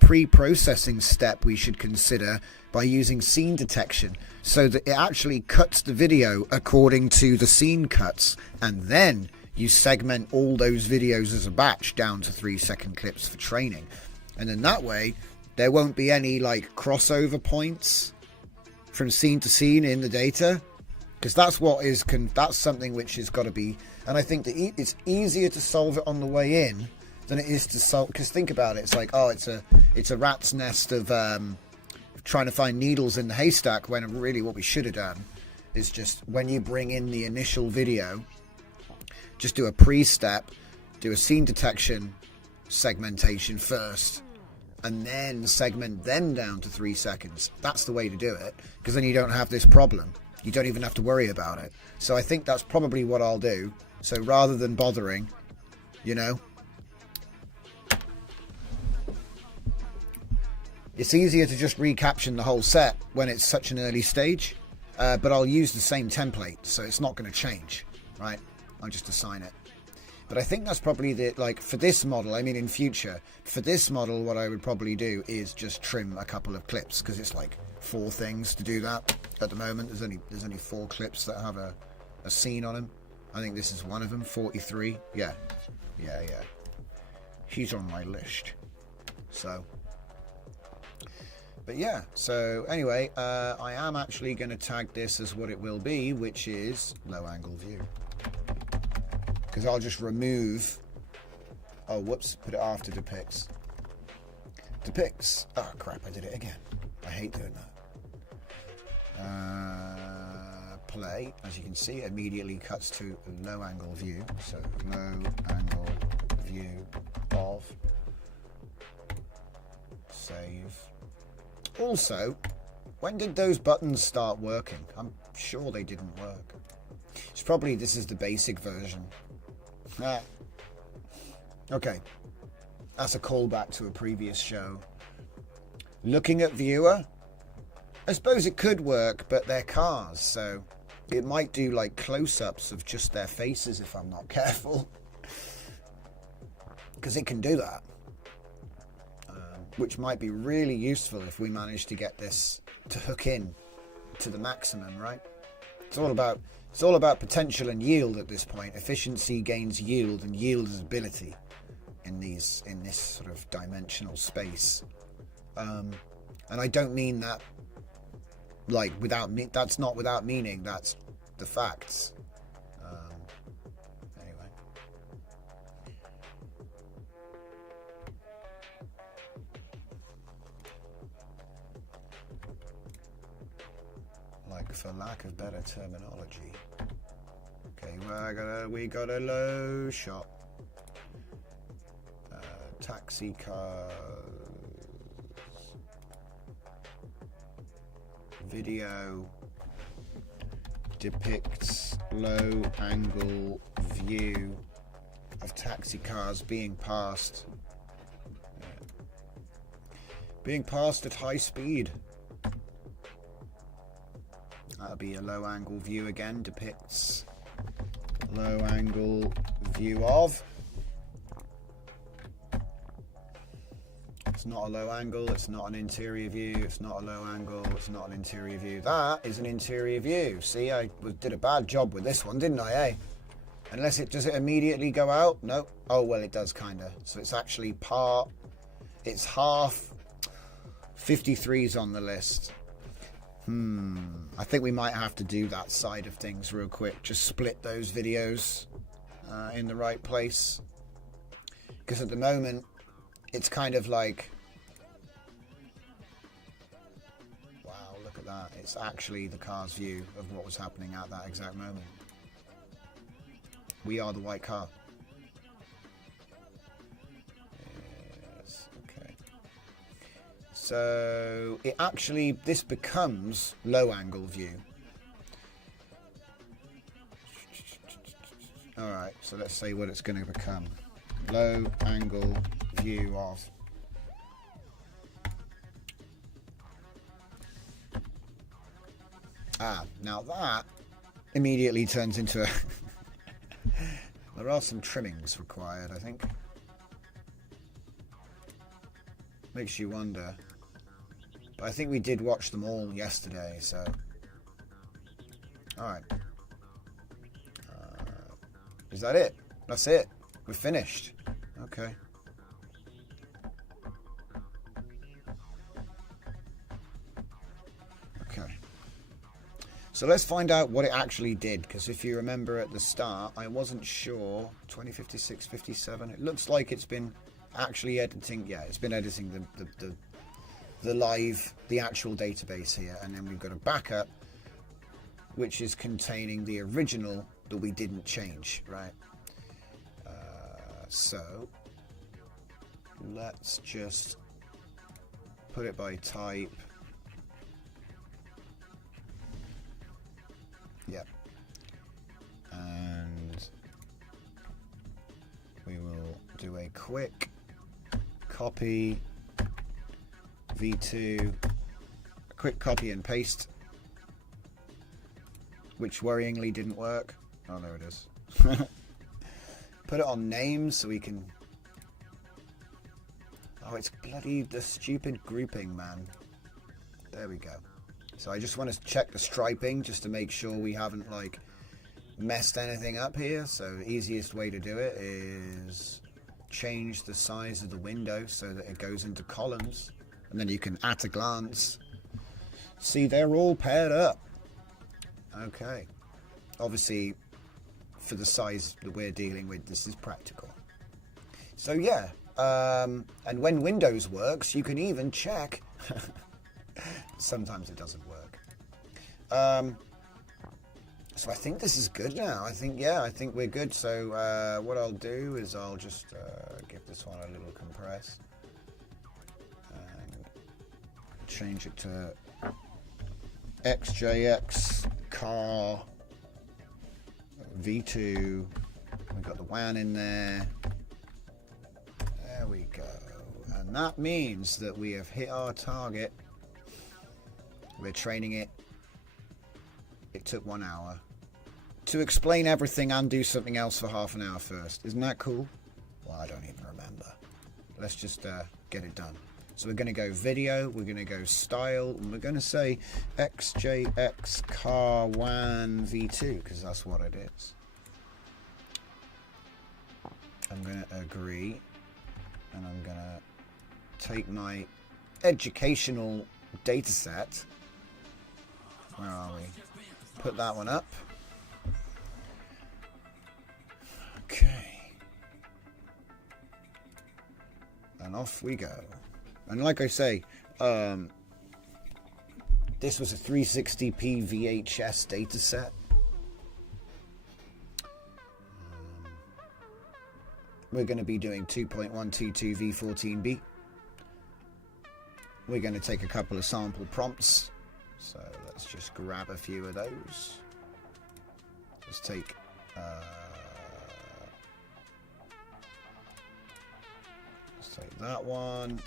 pre-processing step we should consider by using scene detection so that it actually cuts the video according to the scene cuts, and then you segment all those videos as a batch down to 3-second clips for training. And then that way there won't be any like crossover points from scene to scene in the data, because that's what is that's something which has got to be. And I think that it's easier to solve it on the way in than it is to solve, because think about it, it's like, oh, it's a rat's nest of trying to find needles in the haystack, when really what we should have done is just, when you bring in the initial video, just do a pre-step, do a scene detection segmentation first, and then segment them down to 3 seconds. That's the way to do it, because then you don't have this problem. You don't even have to worry about it. So I think that's probably what I'll do. So rather than bothering, you know, it's easier to just recaption the whole set when it's such an early stage, but I'll use the same template, so it's not going to change, right? I'll just assign it. But I think that's probably the, like, for this model, I mean in future, for this model what I would probably do is just trim a couple of clips, because it's like 4 things to do that at the moment. There's only 4 clips that have a scene on them. I think this is one of them, 43. Yeah. He's on my list. So... But yeah, so anyway, I am actually going to tag this as what it will be, which is low angle view. Because I'll just remove... Oh, whoops, put it after depicts. Depicts. Oh, crap, I did it again. I hate doing that. Play, as you can see, immediately cuts to low angle view. So low angle view of... Save... Also, when did those buttons start working? I'm sure they didn't work. It's probably, this is the basic version. Okay. That's a callback to a previous show. Looking at viewer, I suppose it could work, but they're cars, so it might do like close-ups of just their faces if I'm not careful. Because it can do that. Which might be really useful if we manage to get this to hook in to the maximum, right? It's all about potential and yield at this point. Efficiency gains yield, and yield is ability in this sort of dimensional space. And I don't mean that like without me. That's not without meaning. That's the facts. Anyway. for lack of better terminology. Okay, well, we got a low shot. Taxi cars. Video depicts low angle view of taxi cars being passed. Being passed at high speed. That'll be a low angle view again, depicts low angle view of. It's not a low angle, it's not an interior view, it's not a low angle, it's not an interior view. That is an interior view. See, I did a bad job with this one, didn't I, eh? Unless does it immediately go out? No. Oh, well, it does, kind of. So it's actually it's half. 53's on the list. I think we might have to do that side of things real quick. Just split those videos in the right place. Because at the moment, it's kind of like, wow, look at that. It's actually the car's view of what was happening at that exact moment. We are the white car. Yes, okay. So this becomes low angle view. All right, so let's say what it's going to become. Low angle view of. Now that immediately turns into a there are some trimmings required, I think. Makes you wonder. But I think we did watch them all yesterday, so alright. Is that it? That's it. We're finished. Okay. Okay. So let's find out what it actually did, because if you remember at the start, I wasn't sure. 2056, 57. It looks like it's been actually editing. Yeah, it's been editing the actual database here, and then we've got a backup, which is containing the original that we didn't change, right? So let's just put it by type. Yep. And we will do a quick copy V2, a quick copy and paste, which worryingly didn't work. Oh, there it is. Put it on names so we can... Oh, it's bloody the stupid grouping, man. There we go. So I just want to check the striping just to make sure we haven't like messed anything up here. So the easiest way to do it is change the size of the window so that it goes into columns, and then you can at a glance see they're all paired up. Okay. Obviously, for the size that we're dealing with, this is practical. So yeah, and when Windows works, you can even check. Sometimes it doesn't work. So I think this is good now. I think we're good. So what I'll do is I'll just give this one a little compress and change it to XJX car V2. We've got the WAN in there. There we go. And that means that we have hit our target. We're training it. It took 1 hour to explain everything and do something else for half an hour first. Isn't that cool? Well, I don't even remember. Let's just get it done. So we're going to go video, we're going to go style, and we're going to say XJX car WAN V2, because that's what it is. I'm going to agree, and I'm going to take my educational data set. Where are we? Put that one up. Okay. And off we go. And like I say, This was a 360p VHS dataset. We're going to be doing 2.122 V14B. We're going to take a couple of sample prompts. So let's just grab a few of those. Let's take that one.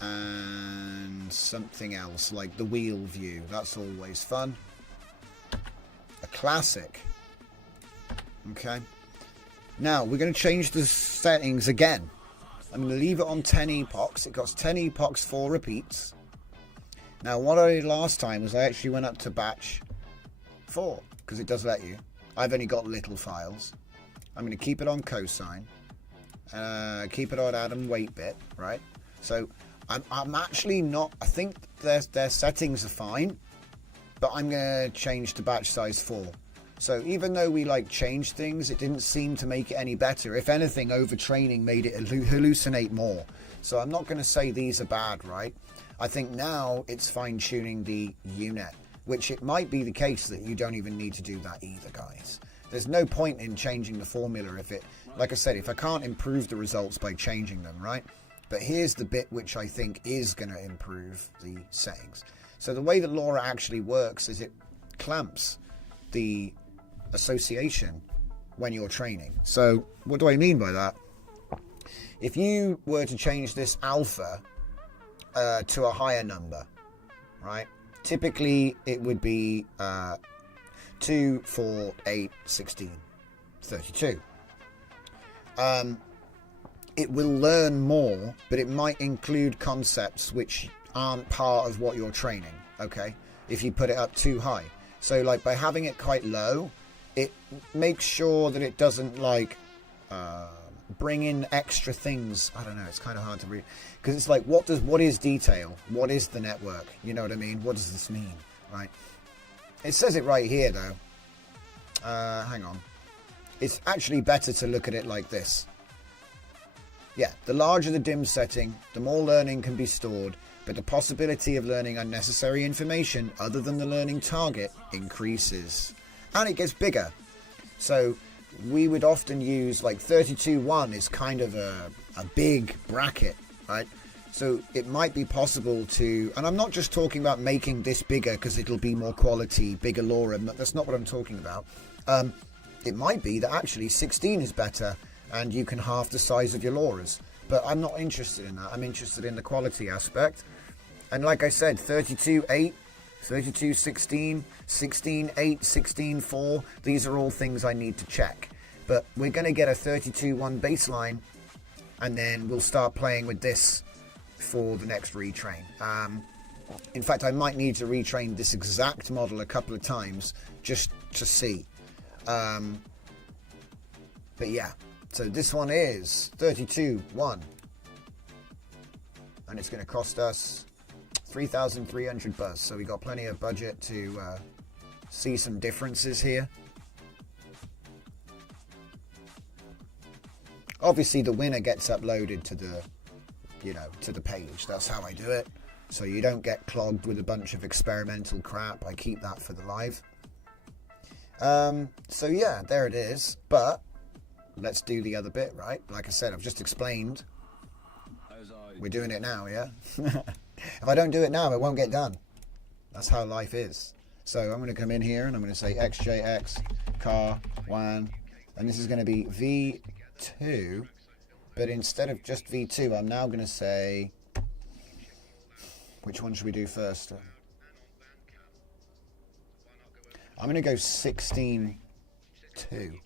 And something else like the wheel view. That's always fun. A classic. Okay. Now we're going to change the settings again. I'm going to leave it on 10 epochs. It got 10 epochs, 4 repeats. Now what I did last time was I actually went up to batch 4 because it does let you. I've only got little files. I'm going to keep it on cosine. Keep it on atom weight bit, right? So I'm actually not, I think their settings are fine, but I'm going to change to batch size 4. So even though we like changed things, it didn't seem to make it any better. If anything, overtraining made it hallucinate more. So I'm not going to say these are bad, right? I think now it's fine tuning the unit, which it might be the case that you don't even need to do that either, guys. There's no point in changing the formula if it, like I said, if I can't improve the results by changing them, right? But here's the bit which I think is going to improve the settings. So the way that LoRa actually works is it clamps the association when you're training. So what do I mean by that? If you were to change this alpha to a higher number, right? Typically it would be 2, 4, 8, 16, 32. It will learn more, but it might include concepts which aren't part of what you're training, okay? If you put it up too high. So like by having it quite low, it makes sure that it doesn't like bring in extra things. I don't know, it's kind of hard to read because it's like what is detail, what is the network, you know what I mean, what does this mean, right? It says it right here though. Hang on, it's actually better to look at it like this. Yeah, the larger the dim setting, the more learning can be stored, but the possibility of learning unnecessary information other than the learning target increases. And it gets bigger. So we would often use like 32.1 is kind of a big bracket, right? So it might be possible to, and I'm not just talking about making this bigger because it'll be more quality, bigger LoRa. That's not what I'm talking about. It might be that actually 16 is better and you can half the size of your LoRas. But I'm not interested in that. I'm interested in the quality aspect. And like I said, 32.8, 32.16, 16.8, 16.4, these are all things I need to check. But we're going to get a 32.1 baseline, and then we'll start playing with this for the next retrain. In fact, I might need to retrain this exact model a couple of times just to see. But yeah, so this one is 32.1, and it's going to cost us 3,300 buzz, so we got plenty of budget to see some differences here. Obviously the winner gets uploaded to the, to the page. That's how I do it. So you don't get clogged with a bunch of experimental crap. I keep that for the live. So yeah, there it is. But let's do the other bit, right? Like I said, I've just explained. We're doing it now, yeah? If I don't do it now, it won't get done. That's how life is. So I'm going to come in here and I'm going to say XJX car 1, and this is going to be V2, but instead of just V2, I'm now going to say, which one should we do first? I'm going to go 16.2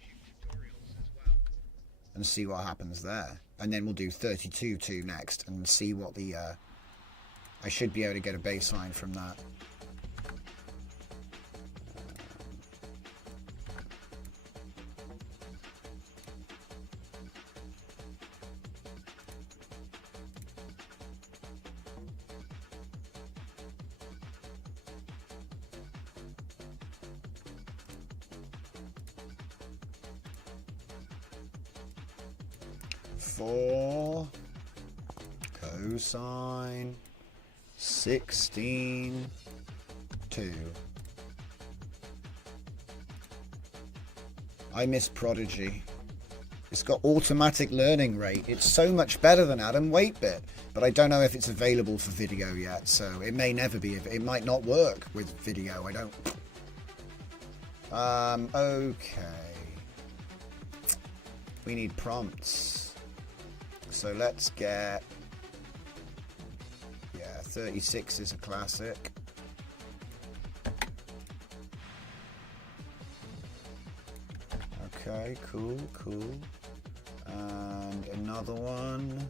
and see what happens there, and then we'll do 32.2 next and see what the I should be able to get a baseline from that. For cosine 16.2. I miss Prodigy. It's got automatic learning rate. It's so much better than Adam Waitbit, but I don't know if it's available for video yet, so it may never be. It might not work with video. I don't. Okay. We need prompts. So let's get. Yeah, 36 is a classic. Okay, cool. And another one.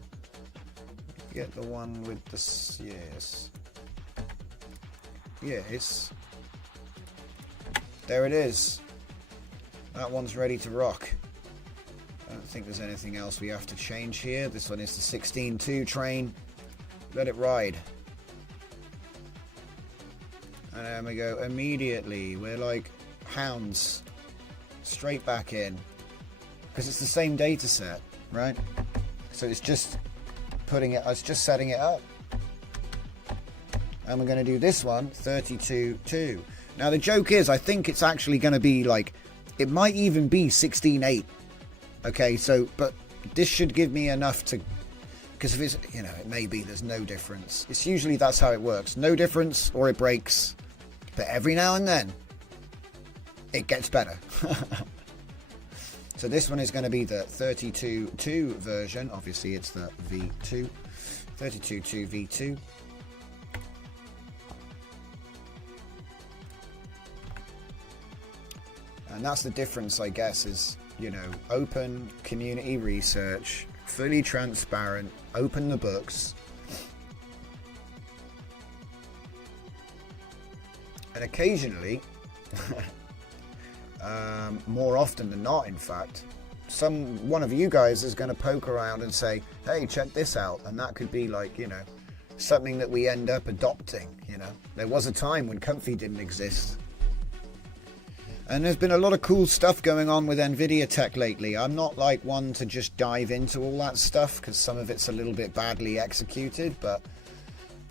Get the one with the yes. Yeah, it's there. It is. That one's ready to rock. I don't think there's anything else we have to change here. This one is the 16.2 train. Let it ride. And there we go. Immediately, we're like hounds. Straight back in. Because it's the same data set, right? So it's just it's just setting it up. And we're going to do this one, 32.2. Now the joke is, I think it's actually going to be like, it might even be 16.8. Okay, so, but this should give me enough to, because if it's, you know, it may be there's no difference. It's usually that's how it works. No difference or it breaks. But every now and then, it gets better. So this one is going to be the 32.2 version. Obviously, it's the V2. 32.2 V2. And that's the difference, I guess, is, you know, open community research, fully transparent, open the books. And occasionally, more often than not, in fact, one of you guys is going to poke around and say, hey, check this out. And that could be like, you know, something that we end up adopting, you know. There was a time when Comfy didn't exist. And there's been a lot of cool stuff going on with NVIDIA tech lately. I'm not like one to just dive into all that stuff because some of it's a little bit badly executed, but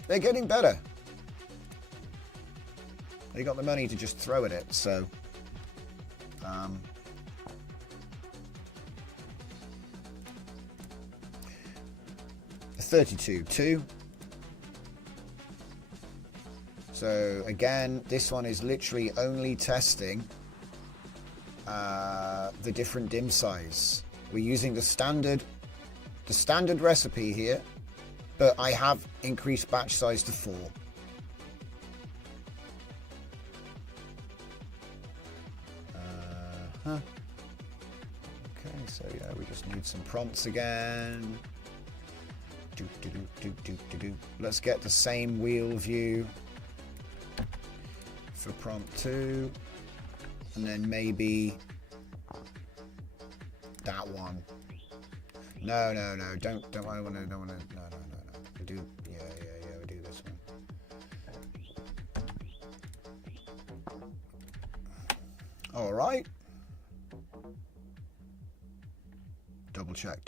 they're getting better. They got the money to just throw at it, so... the 32.2. So again, this one is literally only testing the different dim size. We're using the standard recipe here, but I have increased batch size to 4. Okay, so yeah, we just need some prompts again. Let's get the same wheel view for prompt 2, and then maybe that one. No, don't I want to, no. We do, yeah, we do this one. All right. Double check,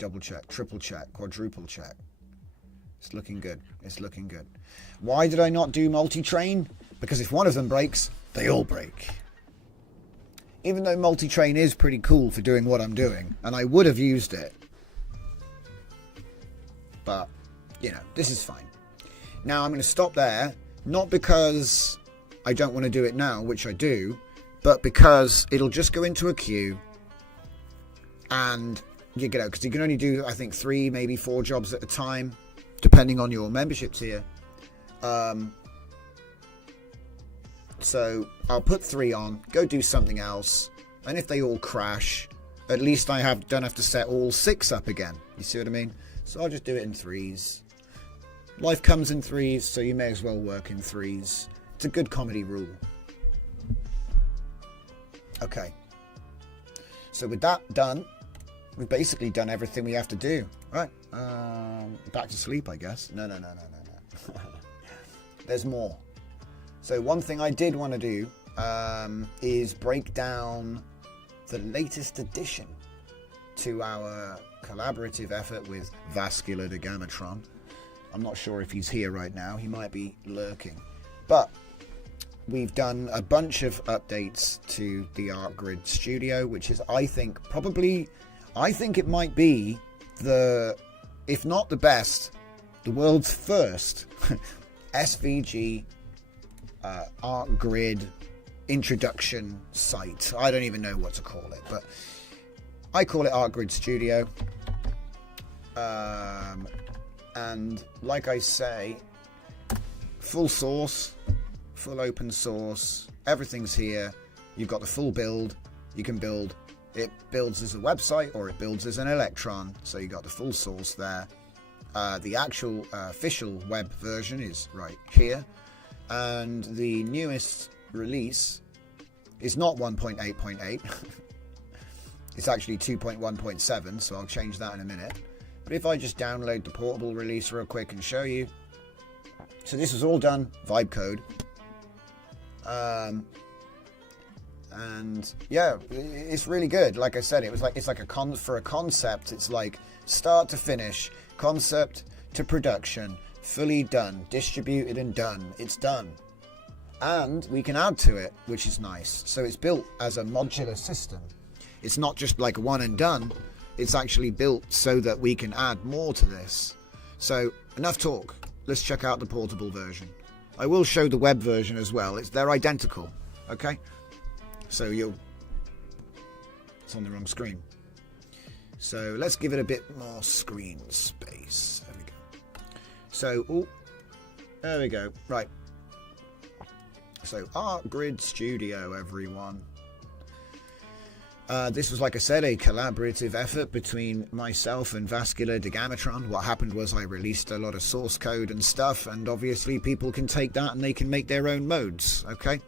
triple check, quadruple check. It's looking good. It's looking good. Why did I not do multi-train? Because if one of them breaks, they all break. Even though multi-train is pretty cool for doing what I'm doing, and I would have used it. But, you know, this is fine. Now I'm going to stop there, not because I don't want to do it now, which I do, but because it'll just go into a queue, and, you know, because you can only do, I think, 3, maybe 4 jobs at a time, depending on your membership tier. So I'll put 3 on, go do something else, and if they all crash, at least I don't have to set all 6 up again. You see what I mean? So I'll just do it in 3s. Life comes in 3s, so you may as well work in 3s. It's a good comedy rule. Okay. So with that done, we've basically done everything we have to do. Right. Back to sleep, I guess. No. There's more. So one thing I did want to do is break down the latest addition to our collaborative effort with Vascular de Gamatron. I'm not sure if he's here right now. He might be lurking. But we've done a bunch of updates to the ArtGrid Studio, which is, I think it might be the, if not the best, the world's first SVG ArtGrid introduction site. I don't even know what to call it, but I call it ArtGrid Studio. And like I say, full source, full open source, everything's here. You've got the full build. You can build, it builds as a website or it builds as an Electron, so you got the full source there. The actual official web version is right here, and the newest release is not 1.8.8. It's actually 2.1.7, so I'll change that in a minute. But if I just download the portable release real quick and show you. So this was all done vibe code. And yeah, it's really good. Like I said, it's like for a concept, it's like start to finish, concept to production, fully done, distributed and done. It's done. And we can add to it, which is nice. So it's built as a modular system. It's not just like one and done. It's actually built so that we can add more to this. So enough talk. Let's check out the portable version. I will show the web version as well. They're identical. Okay. So it's on the wrong screen. So let's give it a bit more screen space. There we go. So, there we go. Right. So ArtGrid Studio, everyone. This was, like I said, a collaborative effort between myself and Vascular Degametron. What happened was I released a lot of source code and stuff, and obviously people can take that and they can make their own modes, okay?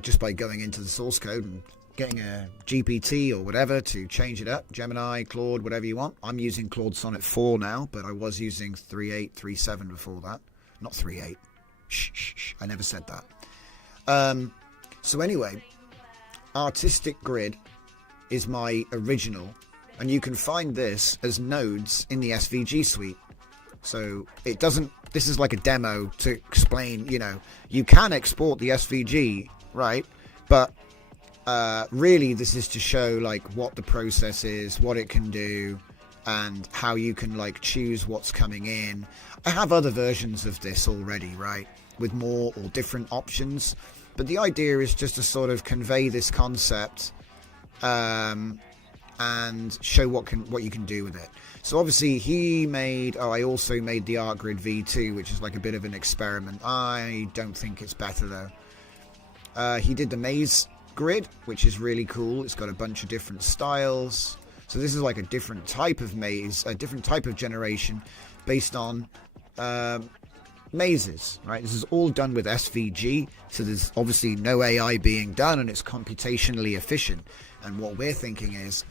Just by going into the source code and getting a GPT or whatever to change it up. Gemini, Claude, whatever you want. I'm using Claude Sonnet 4 now, but I was using 3.8, 3.7 before that. Not 3.8. Shh, I never said that. So anyway, Artistic Grid is my original, and you can find this as nodes in the SVG suite. So it doesn't, this is like a demo to explain, you know, you can export the SVG, right? But really this is to show like what the process is, what it can do, and how you can like choose what's coming in. I have other versions of this already, right? With more or different options. But the idea is just to sort of convey this concept and show what you can do with it. So obviously I also made the ArtGrid V2, which is like a bit of an experiment. I don't think it's better though. He did the maze grid, which is really cool. It's got a bunch of different styles. So this is like a different type of maze, a different type of generation based on mazes, right? This is all done with SVG, so there's obviously no AI being done, and it's computationally efficient. And what we're thinking is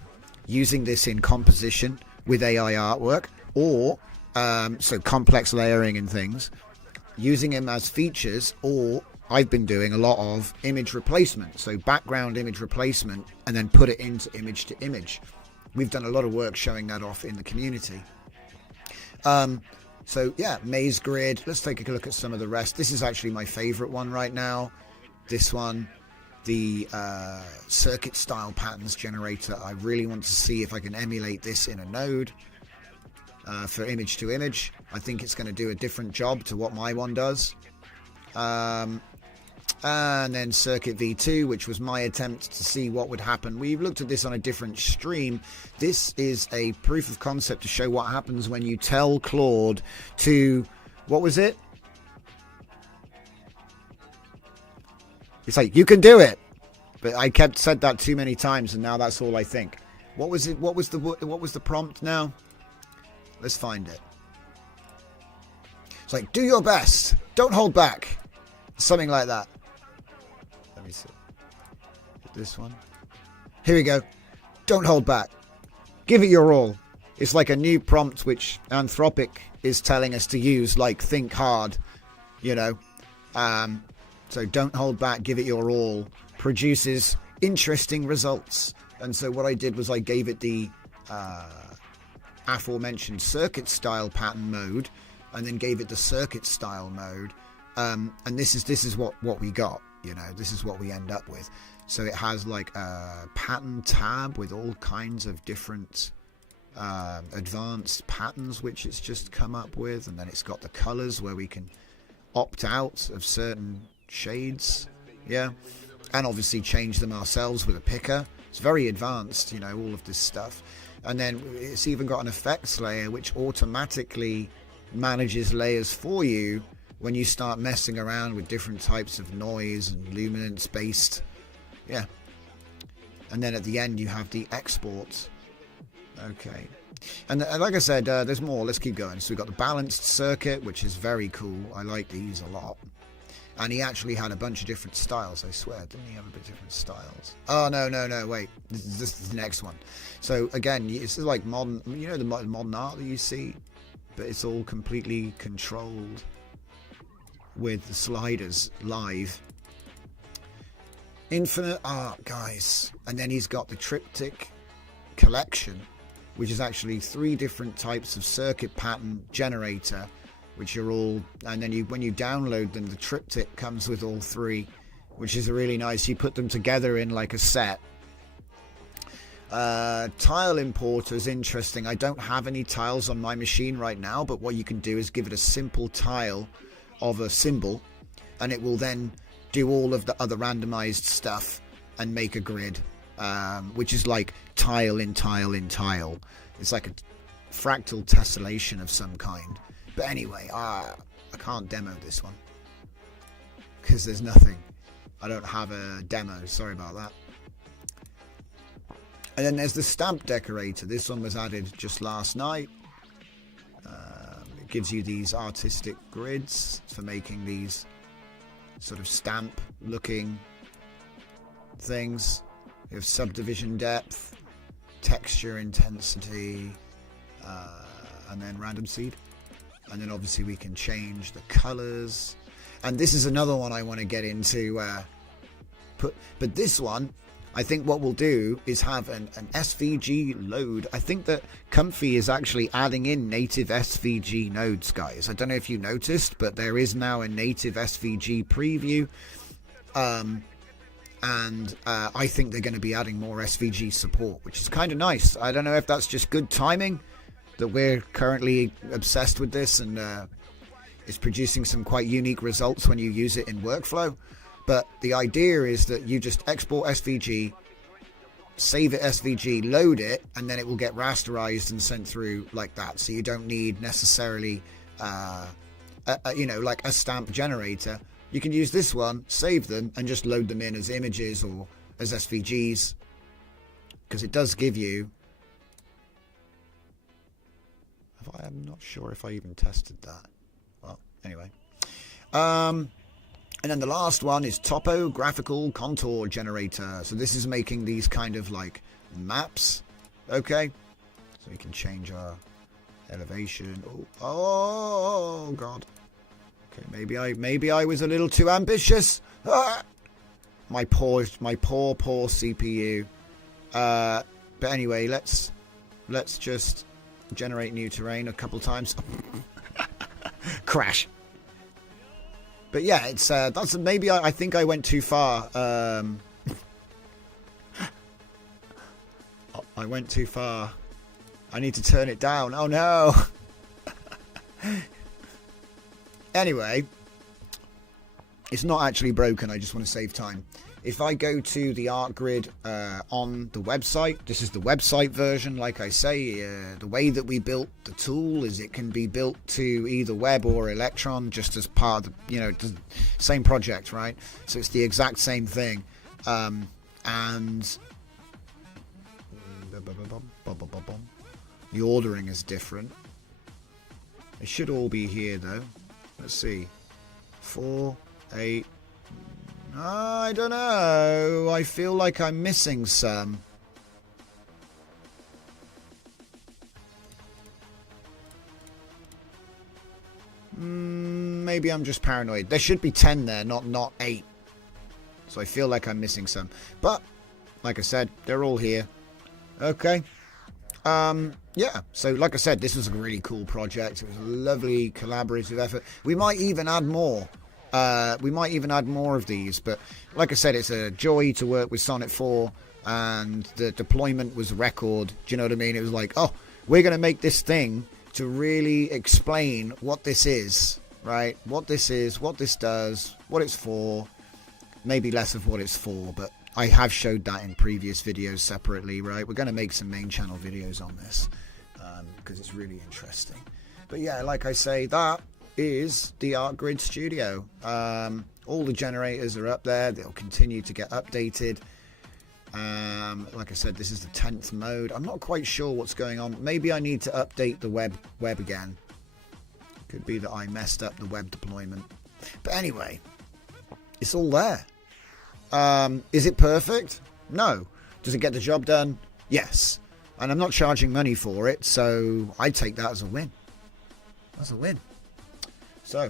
using this in composition with AI artwork, or so complex layering and things, using them as features, or I've been doing a lot of image replacement, so background image replacement, and then put it into image to image. We've done a lot of work showing that off in the community. So yeah, maze grid. Let's take a look at some of the rest. This is actually my favorite one right now. This one, the circuit style patterns generator. I really want to see if I can emulate this in a node for image to image. I think it's going to do a different job to what my one does. And then Circuit V2, which was my attempt to see what would happen. We've looked at this on a different stream. This is a proof of concept to show what happens when you tell Claude to, what was it? It's like, you can do it. But I said that too many times, and now that's all I think. What was it? What was the prompt now? Let's find it. It's like, do your best. Don't hold back. Something like that. Let me see. This one. Here we go. Don't hold back. Give it your all. It's like a new prompt which Anthropic is telling us to use, like think hard, you know. So don't hold back, give it your all. Produces interesting results. And so what I did was I gave it the aforementioned circuit style pattern mode. and then gave it the circuit style mode. And this is what we got, you know, this is what we end up with. So it has like a pattern tab with all kinds of different advanced patterns which it's just come up with, and then it's got the colors where we can opt out of certain shades, yeah, and obviously change them ourselves with a picker. It's very advanced, you know, all of this stuff. And then it's even got an effects layer which automatically manages layers for you when you start messing around with different types of noise and luminance based, yeah. And then at the end you have the export. Okay, and like I said, there's more. Let's keep going. So we've got the balanced circuit, which is very cool. I like these a lot. And he actually had a bunch of different styles, I swear. Didn't he have a bit different styles? Oh, no, wait. This is the next one. So, again, it's like modern, you know, the modern art that you see? But it's all completely controlled with the sliders live. Infinite art, guys. And then he's got the triptych collection, which is actually 3 different types of circuit pattern generator, which are all, and then when you download them, the triptych comes with all 3, which is really nice. You put them together in like a set. Tile importer is interesting. I don't have any tiles on my machine right now, but what you can do is give it a simple tile of a symbol, and it will then do all of the other randomized stuff and make a grid, which is like tile in tile in tile. It's like a fractal tessellation of some kind. But anyway, I can't demo this one because there's nothing. I don't have a demo. Sorry about that. And then there's the stamp decorator. This one was added just last night. It gives you these artistic grids for making these sort of stamp looking things. You have subdivision depth, texture intensity, and then random seed. And then obviously we can change the colors. And this is another one I want to get into. But this one, I think what we'll do is have an SVG load. I think that Comfy is actually adding in native SVG nodes, guys. I don't know if you noticed, but there is now a native SVG preview. And I think they're going to be adding more SVG support, which is kind of nice. I don't know if that's just good timing, that we're currently obsessed with this, and it's producing some quite unique results when you use it in workflow. But the idea is that you just export SVG, save it SVG, load it, and then it will get rasterized and sent through like that. So you don't need necessarily, you know, like a stamp generator. You can use this one, save them, and just load them in as images or as SVGs, because it does give you. I'm not sure if I even tested that. Well, anyway. And then the last one is topographical contour generator. So this is making these kind of like maps. Okay. So we can change our elevation. Oh God. Okay, maybe I was a little too ambitious. Ah! My poor CPU. But anyway, let's just generate new terrain a couple times. Crash. But yeah, it's that's maybe I think I went too far. I went too far. I need to turn it down. Oh no. Anyway, it's not actually broken. I just want to save time. If I go to the art grid on the website, this is the website version. Like I say, the way that we built the tool is it can be built to either web or Electron, just as part of the, you know, the same project, right? So it's the exact same thing. And the ordering is different. It should all be here though. Let's see. 4, 8. I don't know. I feel like I'm missing some. Maybe I'm just paranoid. There should be 10 there, not 8. So I feel like I'm missing some. But, like I said, they're all here. Okay. Yeah, so like I said, this was a really cool project. It was a lovely collaborative effort. We might even add more. Of these, but like I said, it's a joy to work with Sonnet 4, and the deployment was a record. Do you know what I mean? It was like, oh, we're going to make this thing to really explain what this is, right? What this is, what this does, what it's for. Maybe less of what it's for, but I have showed that in previous videos separately, right? We're going to make some main channel videos on this because it's really interesting. But yeah, like I say, that is the ArtGrid Studio. All the generators are up there. They'll continue to get updated. Like I said, this is the 10th mode. I'm not quite sure what's going on. Maybe I need to update the web again. Could be that I messed up the web deployment. But anyway, it's all there. Is it perfect? No. Does it get the job done? Yes. And I'm not charging money for it, so I take that as a win. That's a win. So,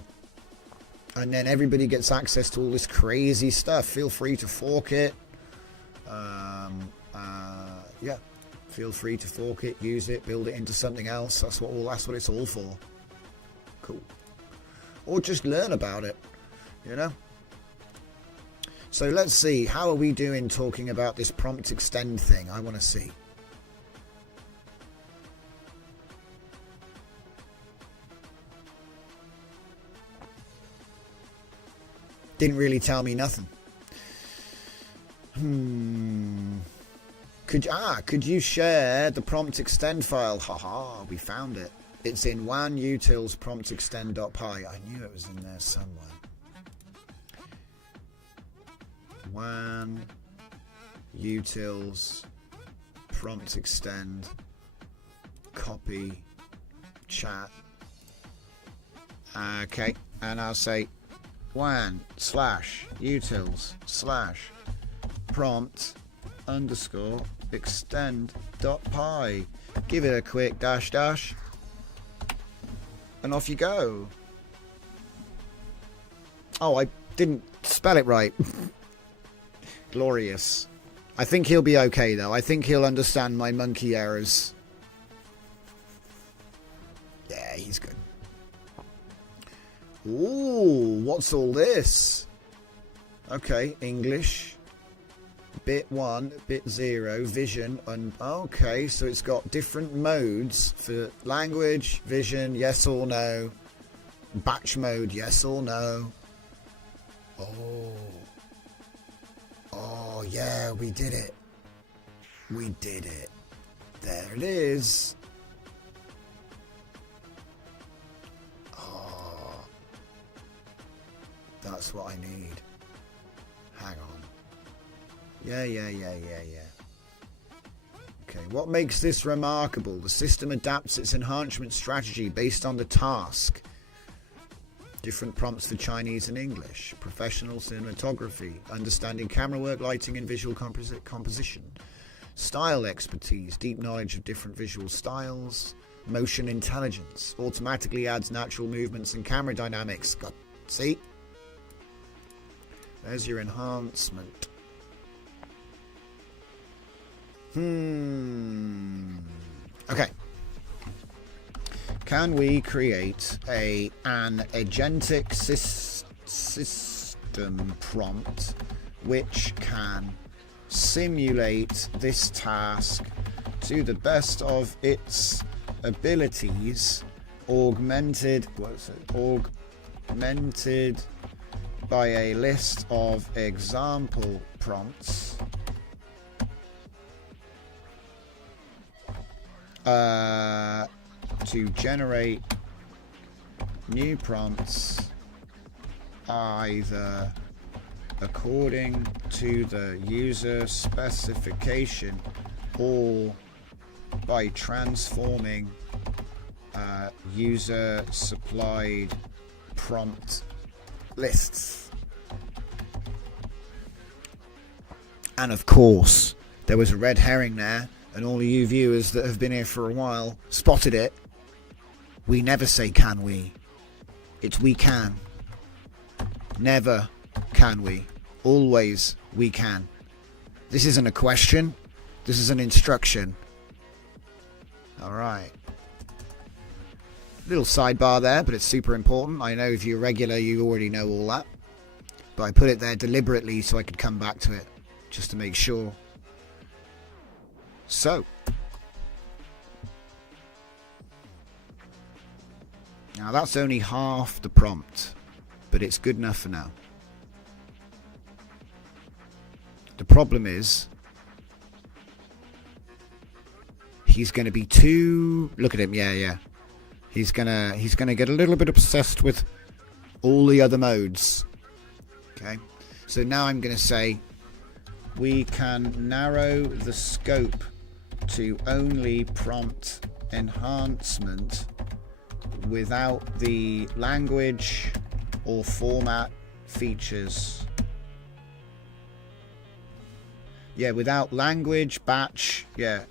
and then everybody gets access to all this crazy stuff. Feel free to fork it. Yeah, feel free to fork it, use it, build it into something else. That's what it's all for. Cool. Or just learn about it, you know. So let's see, how are we doing talking about this prompt extend thing? I want to see. Didn't really tell me nothing. Could you share the prompt extend file? Haha, we found it. It's in WAN utils prompt extend.py. I knew it was in there somewhere. WAN utils prompt extend copy chat. Okay, and I'll say WAN /utils/ prompt _ extend.py. Give it a quick dash and off you go. Oh, I didn't spell it right. Glorious. I think he'll be okay though. I think he'll understand my monkey errors. Yeah, he's good. Ooh, what's all this? Okay, English. Bit 1, bit 0, vision, and okay, so it's got different modes for language, vision, yes or no, batch mode, yes or no. Oh yeah, we did it. We did it. There it is. Oh, that's what I need. Hang on. Yeah. Okay, what makes this remarkable? The system adapts its enhancement strategy based on the task. Different prompts for Chinese and English. Professional cinematography. Understanding camera work, lighting and visual composition. Style expertise. Deep knowledge of different visual styles. Motion intelligence. Automatically adds natural movements and camera dynamics. See? There's your enhancement. Okay. Can we create an agentic system prompt which can simulate this task to the best of its abilities, augmented by a list of example prompts to generate new prompts either according to the user specification or by transforming user supplied prompt lists. And of course there was a red herring there, and all of you viewers that have been here for a while spotted it. We never say can we. It's we can. Never can we. Always we can. This isn't a question. This is an instruction. All right. Little sidebar there, but it's super important. I know if you're regular, you already know all that. But I put it there deliberately so I could come back to it, just to make sure. So. Now that's only half the prompt, but it's good enough for now. The problem is, he's going to be too... Look at him, yeah. He's gonna get a little bit obsessed with all the other modes. Okay, so now I'm gonna say we can narrow the scope to only prompt enhancement without the language or format features. Yeah, without language, batch,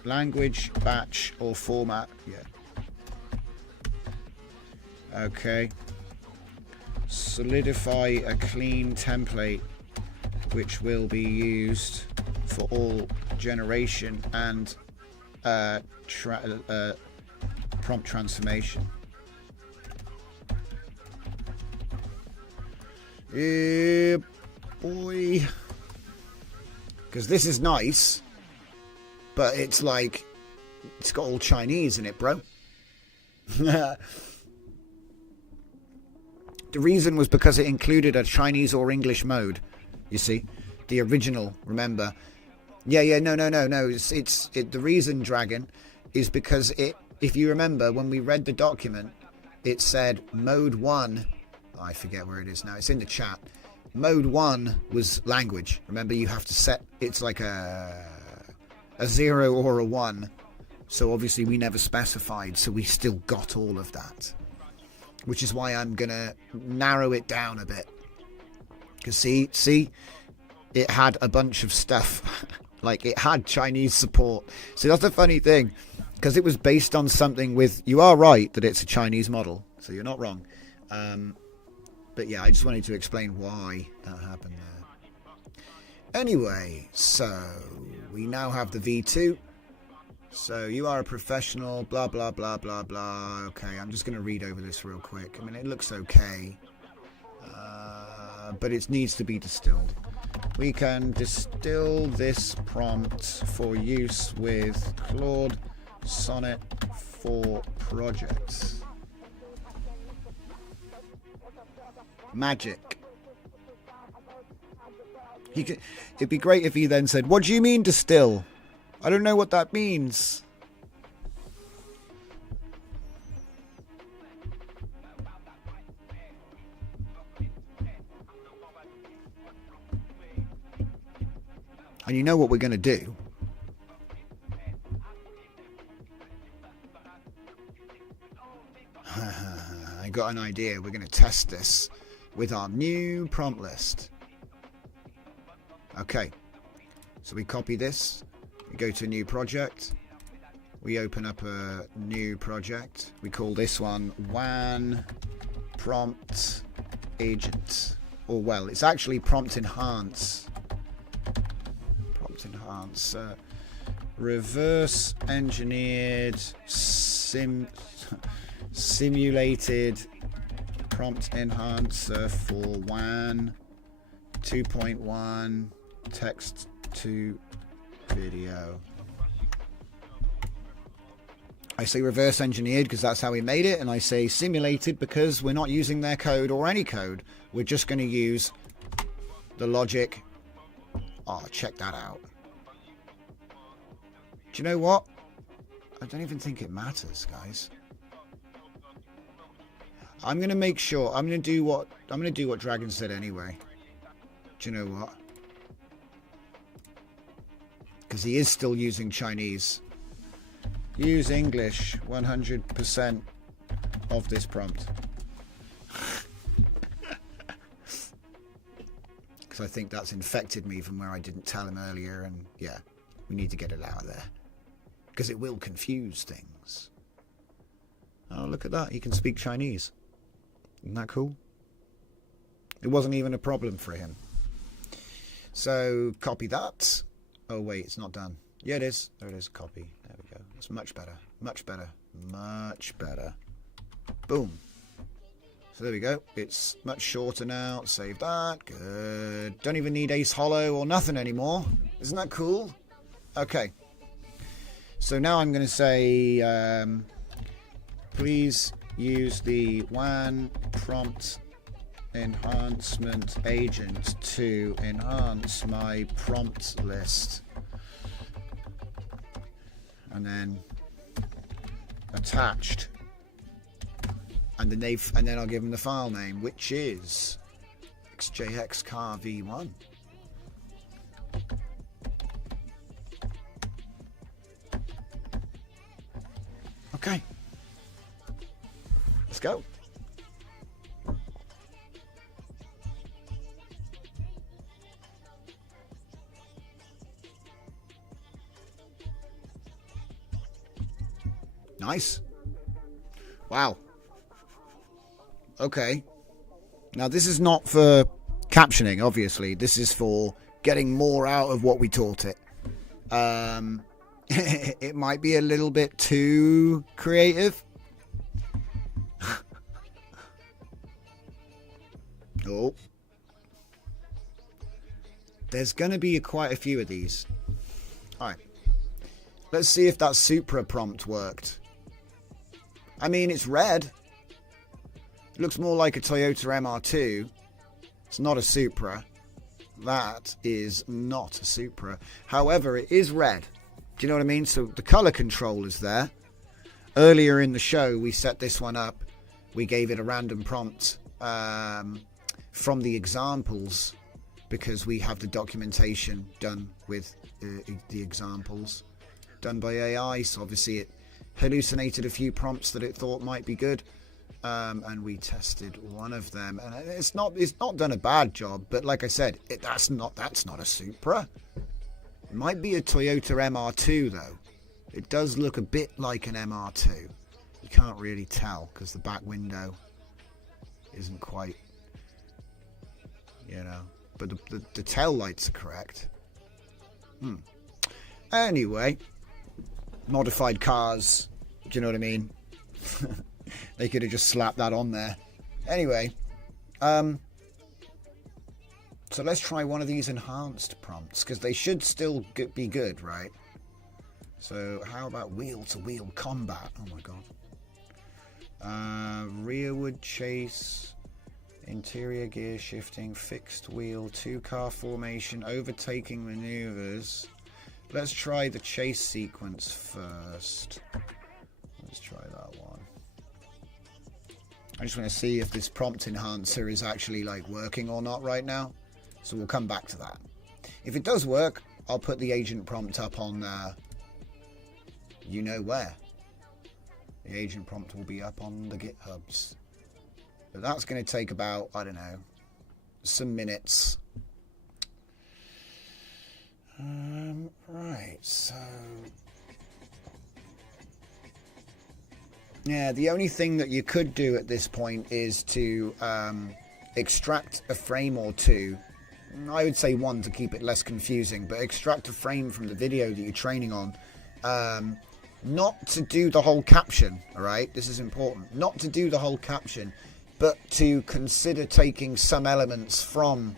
language, batch or format, Okay. Solidify a clean template which will be used for all generation and prompt transformation. Yeah, boy. Because this is nice, but it's like, it's got all Chinese in it, bro. The reason was because it included a Chinese or English mode. You see, the original. Remember? No. It's the reason, Dragon, is because it. If you remember, when we read the document, it said mode 1. I forget where it is now. It's in the chat. Mode 1 was language. Remember, you have to set. It's like a 0 or a 1. So obviously we never specified. So we still got all of that. Which is why I'm going to narrow it down a bit. Because see, it had a bunch of stuff. Like, it had Chinese support. So that's the funny thing. Because it was based on something with... You are right that it's a Chinese model. So you're not wrong. But yeah, I just wanted to explain why that happened there. Anyway, so we now have the V2. So you are a professional, blah, blah, blah, blah, blah. Okay, I'm just going to read over this real quick. I mean, it looks okay. But it needs to be distilled. We can distill this prompt for use with Claude Sonnet for projects. Magic. It'd be great if he then said, "What do you mean distill? I don't know what that means." And you know what we're going to do? I got an idea. We're going to test this with our new prompt list. Okay. So we copy this. We go to a new project. We open up a new project. We call this one WAN Prompt Agent. Or, well, it's actually Prompt Enhance. Prompt Enhance. Reverse engineered simulated prompt enhancer for WAN 2.1 text to video. I say reverse engineered because that's how we made it, and I say simulated because we're not using their code or any code. We're just going to use the logic. Oh, check that out. Do you know what? I don't even think it matters, guys. I'm going to make sure. I'm going to do what Dragon said anyway. Do you know what? Because he is still using Chinese. Use English 100% of this prompt. Because I think that's infected me from where I didn't tell him earlier, and yeah, we need to get it out of there. Because it will confuse things. Oh, look at that. He can speak Chinese. Isn't that cool? It wasn't even a problem for him. So, copy that. Oh, wait, it's not done. Yeah, it is. There it is. Copy. There we go. It's much better. Much better. Much better. Boom. So there we go. It's much shorter now. Save that. Good. Don't even need Ace Hollow or nothing anymore. Isn't that cool? Okay. So now I'm going to say, please use the WAN prompt enhancement agent to enhance my prompt list. And then attached. And then I'll give them the file name, which is xjxcarv1. Okay. Let's go. Nice. Wow. Okay. Now this is not for captioning, obviously. This is for getting more out of what we taught it. It might be a little bit too creative. Oh. There's going to be quite a few of these. Alright. Let's see if that Supra prompt worked. I mean, it's red. It looks more like a Toyota MR2. It's not a Supra. That is not a Supra. However, it is red. Do you know what I mean? So the color control is there. Earlier in the show, we set this one up. We gave it a random prompt from the examples because we have the documentation done with the examples done by AI. So obviously it hallucinated a few prompts that it thought might be good. And we tested one of them, and it's not done a bad job. But like I said, that's not a Supra. It might be a Toyota MR2 though. It does look a bit like an MR2. You can't really tell because the back window isn't quite, But the tail lights are correct. Anyway, modified cars. Do you know what I mean? They could have just slapped that on there. Anyway, so let's try one of these enhanced prompts, because they should still be good, right? So how about wheel-to-wheel combat? Oh my god. Rearward chase, interior gear shifting, fixed wheel, two-car formation, overtaking maneuvers. Let's try the chase sequence first. Let's try that one. I just want to see if this prompt enhancer is actually like working or not right now. So we'll come back to that. If it does work, I'll put the agent prompt up on you know where. The agent prompt will be up on the GitHubs. But that's going to take about, I don't know, some minutes. Right, so... Yeah, the only thing that you could do at this point is to extract a frame or two. I would say one to keep it less confusing, but extract a frame from the video that you're training on. Not to do the whole caption, alright? This is important. Not to do the whole caption, but to consider taking some elements from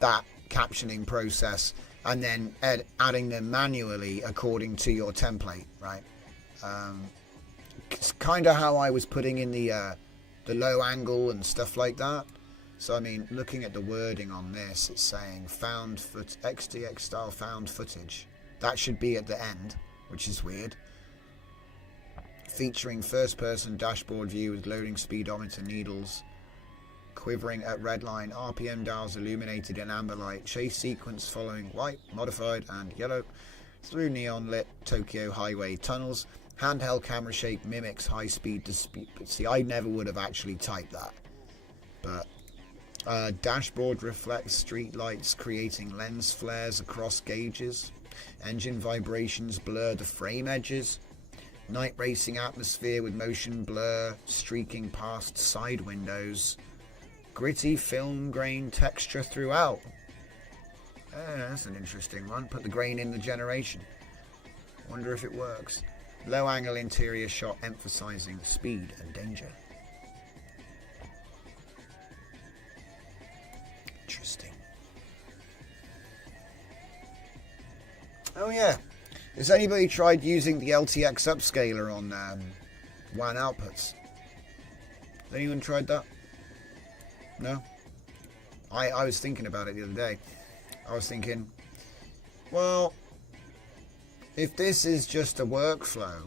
that captioning process and then adding them manually according to your template, right? It's kind of how I was putting in the low angle and stuff like that. So I mean, looking at the wording on this, it's saying XDX style found footage. That should be at the end, which is weird. Featuring first person dashboard view with loading speedometer needles, quivering at red line, RPM dials illuminated in amber light, chase sequence following white, modified and yellow through neon lit Tokyo highway tunnels. Handheld camera shake mimics high-speed dispute. See, I never would have actually typed that. But dashboard reflects street lights, creating lens flares across gauges. Engine vibrations blur the frame edges. Night racing atmosphere with motion blur streaking past side windows. Gritty film grain texture throughout. That's an interesting one. Put the grain in the generation. Wonder if it works. Low angle interior shot emphasizing speed and danger. Interesting. Oh yeah. Has anybody tried using the LTX upscaler on WAN outputs? Has anyone tried that? No? I was thinking about it the other day. I was thinking, well, if this is just a workflow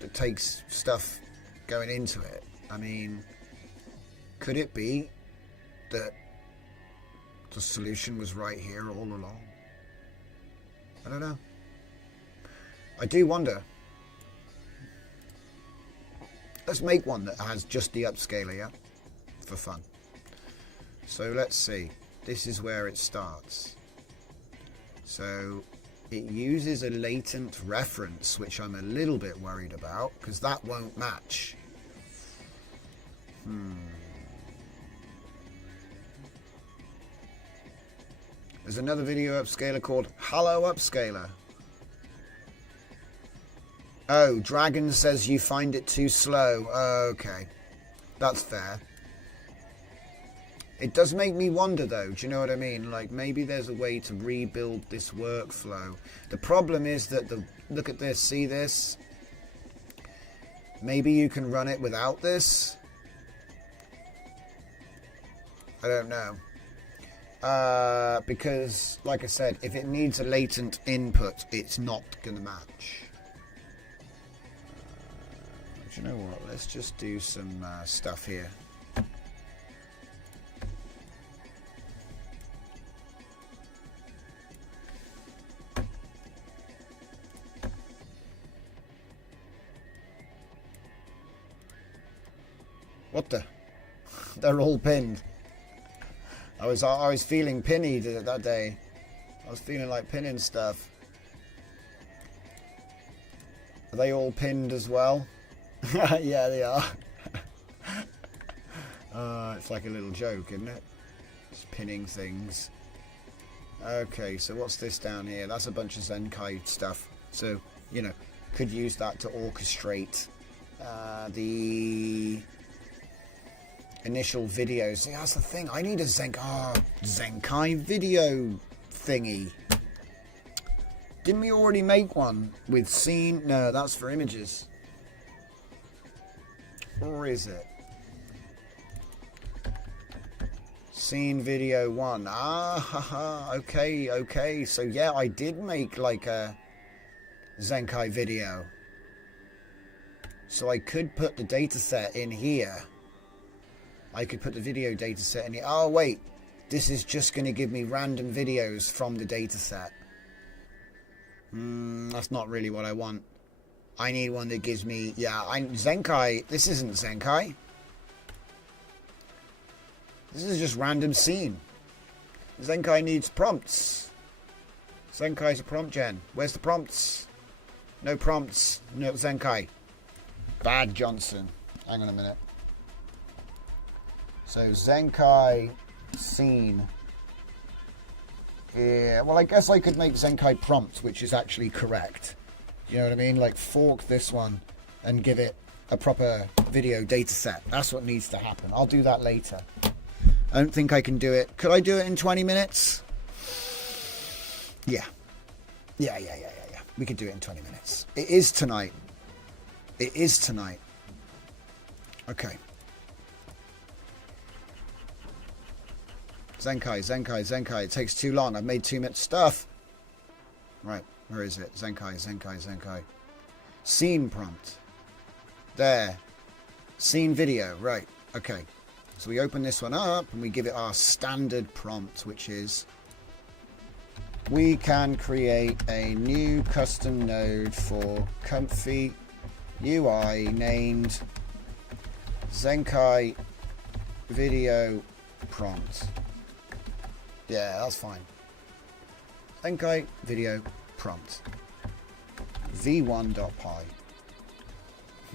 that takes stuff going into it, I mean, could it be that the solution was right here all along? I don't know. I do wonder. Let's make one that has just the upscaler, yeah? For fun. So let's see. This is where it starts. So it uses a latent reference, which I'm a little bit worried about, because that won't match. There's another video upscaler called Hello Upscaler. Oh, Dragon says you find it too slow. Okay, that's fair. It does make me wonder though, do you know what I mean? Like maybe there's a way to rebuild this workflow. The problem is that look at this, see this? Maybe you can run it without this? I don't know. Because, like I said, if it needs a latent input, it's not going to match. Do you know what? Let's just do some stuff here. What the? They're all pinned. I was feeling pinny that day. I was feeling like pinning stuff. Are they all pinned as well? Yeah, they are. It's like a little joke, isn't it? Just pinning things. Okay, so what's this down here? That's a bunch of Zenkai stuff. So, you know, could use that to orchestrate the initial videos. See, that's the thing. I need a Zenkai video thingy. Didn't we already make one with scene? No, that's for images. Or is it? Scene video 1. Okay. So yeah, I did make like a Zenkai video. So I could put the dataset in here. I could put the video dataset in here. Oh wait, this is just going to give me random videos from the dataset. That's not really what I want. I need one that gives me, Zenkai. This isn't Zenkai. This is just random scene. Zenkai needs prompts. Zenkai's a prompt gen. Where's the prompts? No prompts. No Zenkai. Bad Johnson. Hang on a minute. So Zenkai scene. Yeah, well I guess I could make Zenkai prompt, which is actually correct. You know what I mean? Like fork this one and give it a proper video data set. That's what needs to happen. I'll do that later. I don't think I can do it. Could I do it in 20 minutes? Yeah. Yeah. We could do it in 20 minutes. It is tonight. It is tonight. Okay. Zenkai. It takes too long. I've made too much stuff. Right. Where is it? Zenkai. Scene prompt. There. Scene video. Right. Okay. So we open this one up and we give it our standard prompt, which is we can create a new custom node for Comfy UI named Zenkai video prompt. Yeah, that's fine. Zenkai video prompt. v1.py.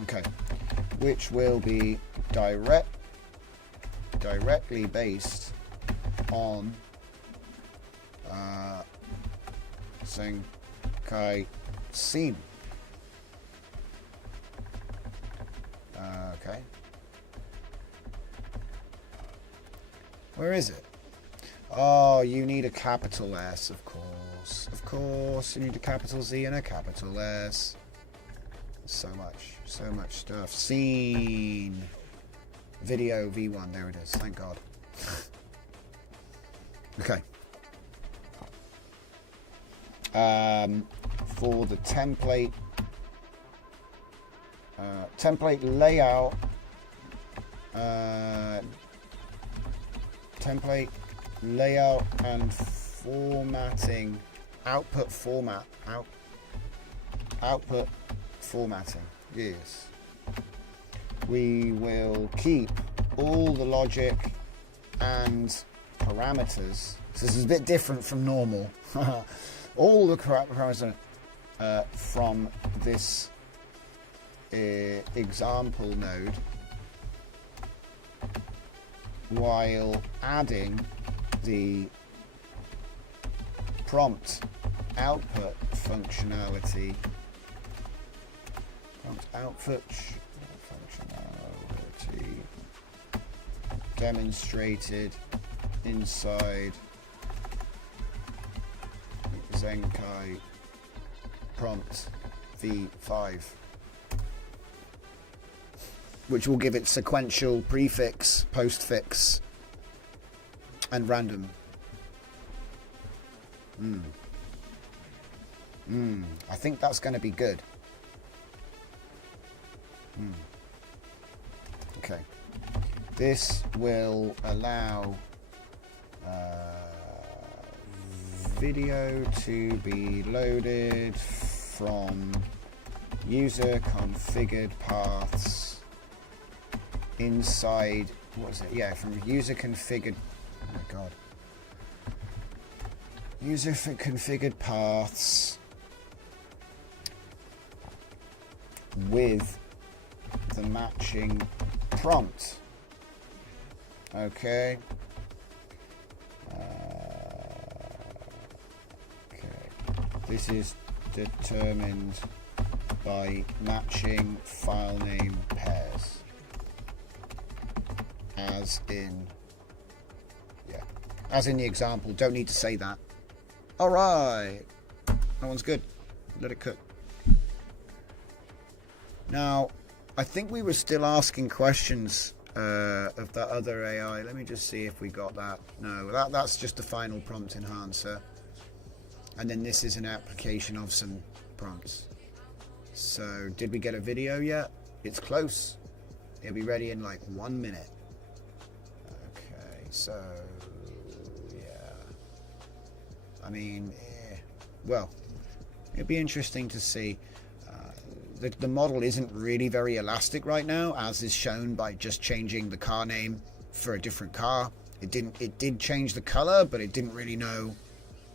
Okay. Which will be directly based on Zenkai scene. Okay. Where is it? Oh, you need a capital S, of course. Of course, you need a capital Z and a capital S. So much stuff. Scene. Video V1, there it is, thank God. Okay. For the template layout, template layout and formatting, output formatting, yes. We will keep all the logic and parameters. So this is a bit different from normal. All the parameters from this example node, while adding the prompt output functionality. Prompt output functionality demonstrated inside Zenkai prompt v5, which will give it sequential, prefix, postfix, and random. I think that's going to be good. Okay. This will allow video to be loaded from user configured paths inside, what is it? Yeah, from user configured, oh my God. User configured paths with the matching prompt. Okay. This is determined by matching file name pairs. As in, yeah, as in the example. Don't need to say that. All right, that one's good. Let it cook. Now, I think we were still asking questions of that other AI. Let me just see if we got that. No, that's just the final prompt enhancer. And then this is an application of some prompts. So, did we get a video yet? It's close. It'll be ready in like 1 minute. Okay, so, yeah. I mean, well, it'll be interesting to see. The model isn't really very elastic right now, as is shown by just changing the car name for a different car. It did change the color, but it didn't really know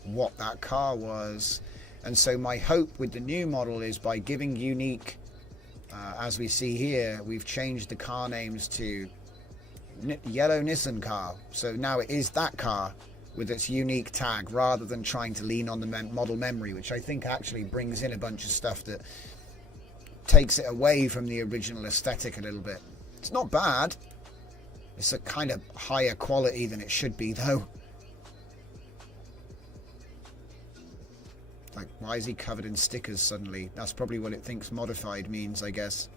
what that car was. And so my hope with the new model is by giving unique, as we see here, we've changed the car names to yellow Nissan car. So now it is that car with its unique tag, rather than trying to lean on the model memory, which I think actually brings in a bunch of stuff that takes it away from the original aesthetic a little bit. It's not bad. It's a kind of higher quality than it should be, though. Like, why is he covered in stickers suddenly? That's probably what it thinks modified means, I guess.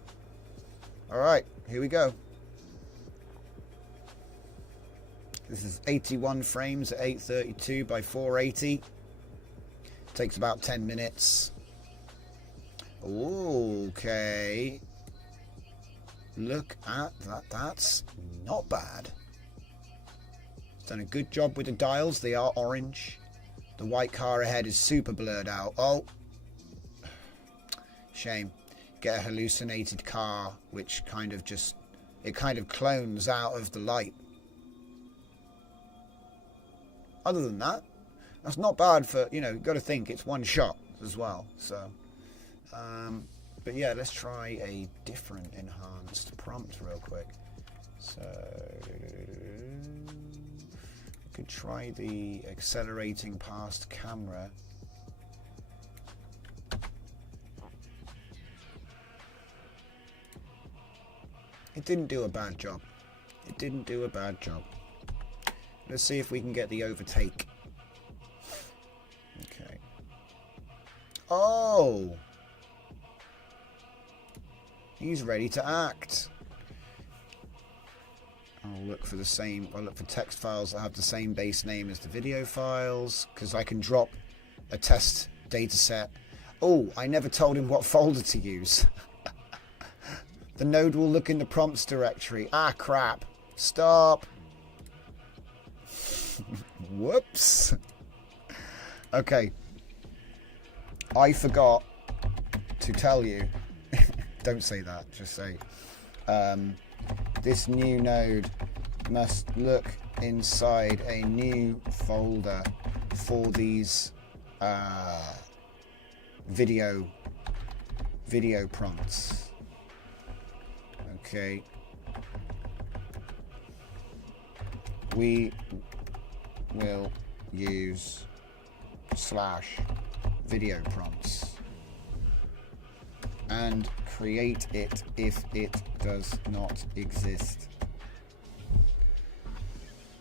Alright, here we go. This is 81 frames at 832 by 480. Takes about 10 minutes. Okay. Look at that. That's not bad. It's done a good job with the dials. They are orange. The white car ahead is super blurred out. Oh. Shame. Get a hallucinated car, which kind of just, it kind of clones out of the light. Other than that, that's not bad for, you know, you've got to think it's one shot as well. So, but yeah, let's try a different enhanced prompt real quick. So, we could try the accelerating past camera. didn't do a bad job. It didn't do a bad job. Let's see if we can get the overtake. Okay. Oh! He's ready to act. I'll look for text files that have the same base name as the video files, because I can drop a test data set. Oh, I never told him what folder to use. The node will look in the prompts directory. Ah, crap. Stop. Whoops. Okay. I forgot to tell you. Don't say that. Just say, this new node must look inside a new folder for these video prompts. Okay. We will use /video prompts and create it if it does not exist.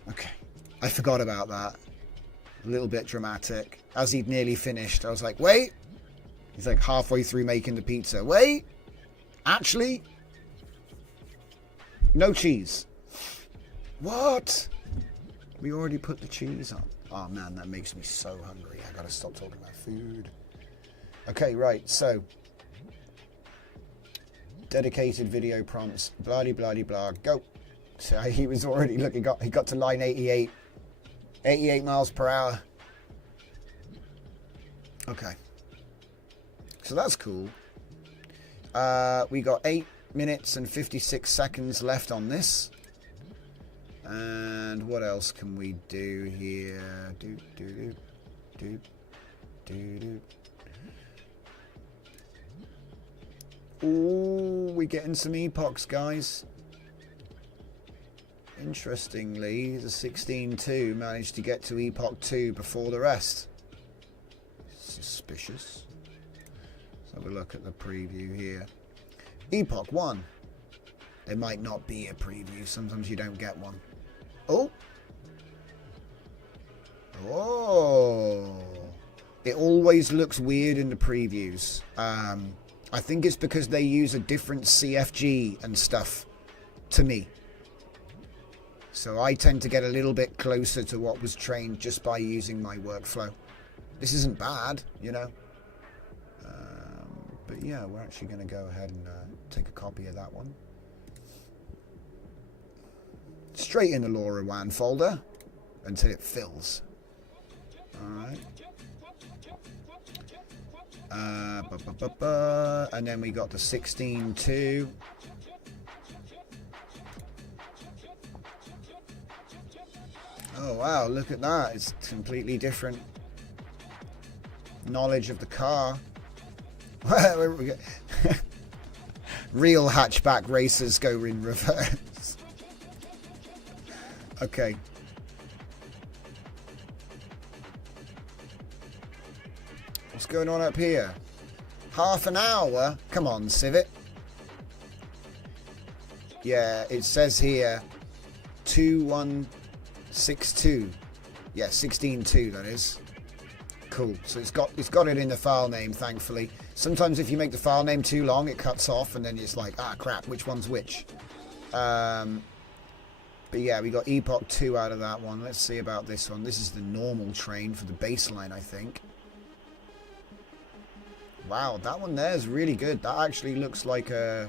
Okay, I forgot about that. A little bit dramatic. As he'd nearly finished, I was like, wait. He's like halfway through making the pizza. Wait, actually, no cheese. What? We already put the cheese on. Oh man, that makes me so hungry. I gotta stop talking about food. Okay, right, so dedicated video prompts, blah blah blah, go. So he was already, look, he got to line 88 miles per hour. Okay, so that's cool. We got 8 minutes and 56 seconds left on this. And what else can we do here? Ooh, we're getting some epochs, guys. Interestingly, the 16.2 managed to get to epoch 2 before the rest. Suspicious. Let's have a look at the preview here. Epoch 1. There might not be a preview. Sometimes you don't get one. Oh. Oh. It always looks weird in the previews. I think it's because they use a different CFG and stuff to me. So I tend to get a little bit closer to what was trained just by using my workflow. This isn't bad, you know. But yeah, we're actually going to go ahead and take a copy of that one. Straight in the LoRaWAN folder until it fills. Alright. And then we got the 16.2. Oh wow, look at that. It's completely different knowledge of the car. Real hatchback racers go in reverse. Okay. What's going on up here? Half an hour? Come on, Civet. Yeah, it says here 2162. Yeah, 16.2 that is. Cool. So it's got it in the file name, thankfully. Sometimes if you make the file name too long, it cuts off and then it's like, ah crap, which one's which? But yeah, we got Epoch 2 out of that one. Let's see about this one. This is the normal train for the baseline, I think. Wow, that one there is really good. That actually looks like a...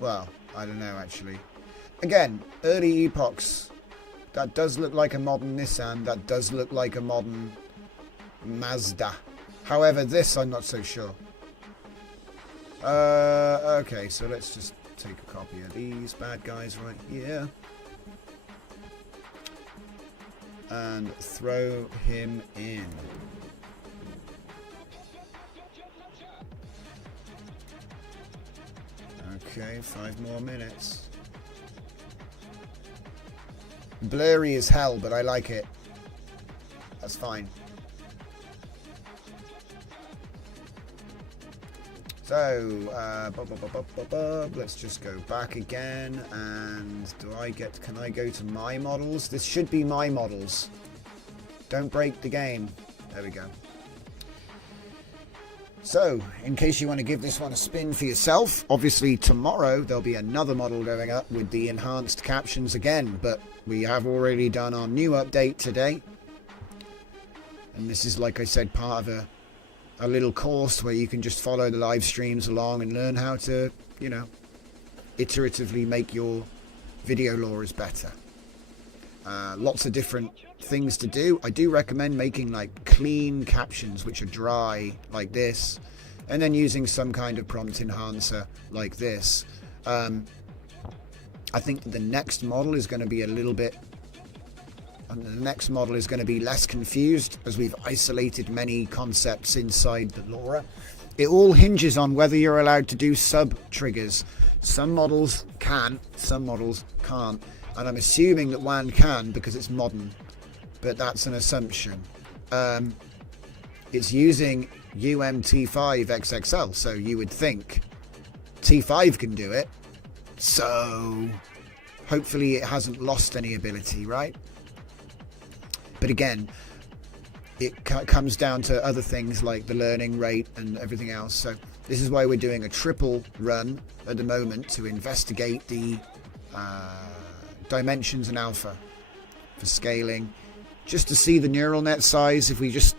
Well, I don't know, actually. Again, early epochs. That does look like a modern Nissan. That does look like a modern Mazda. However, this I'm not so sure. Okay, so let's just take a copy of these bad guys right here. And throw him in. Okay, 5 more minutes. Blurry as hell, but I like it. That's fine. So, let's just go back again, and can I go to my models? This should be my models. Don't break the game. There we go. So, in case you want to give this one a spin for yourself, obviously tomorrow there'll be another model going up with the enhanced captions again, but we have already done our new update today. And this is, like I said, part of a little course where you can just follow the live streams along and learn how to, you know, iteratively make your video lures better. Lots of different things to do. I do recommend making like clean captions which are dry like this, and then using some kind of prompt enhancer like this. I think the next model is going to be a little bit, and the next model is going to be less confused, as we've isolated many concepts inside the LoRa. It all hinges on whether you're allowed to do sub triggers. Some models can, some models can't, and I'm assuming that one can because it's modern, but that's an assumption. It's using UMT5XXL, so you would think T5 can do it, so hopefully it hasn't lost any ability, right? But again, it comes down to other things like the learning rate and everything else. So this is why we're doing a triple run at the moment to investigate the dimensions and alpha for scaling, just to see the neural net size. If we just,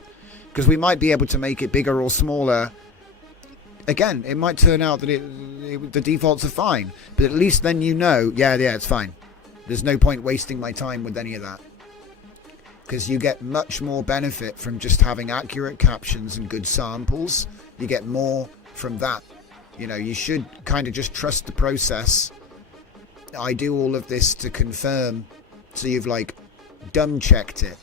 because we might be able to make it bigger or smaller. Again, it might turn out that the defaults are fine, but at least then you know, yeah, it's fine. There's no point wasting my time with any of that, because you get much more benefit from just having accurate captions and good samples. You get more from that. You know, you should kind of just trust the process. I do all of this to confirm, so you've like dumb checked it,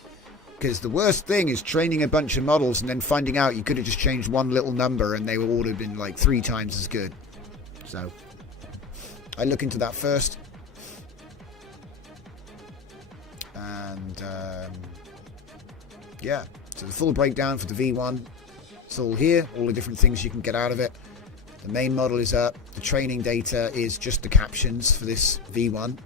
because the worst thing is training a bunch of models and then finding out you could have just changed one little number and they would all have been like 3 times as good. So I look into that first, and yeah, so the full breakdown for the V1, it's all here, all the different things you can get out of it. The main model is up. The training data is just the captions for this V1.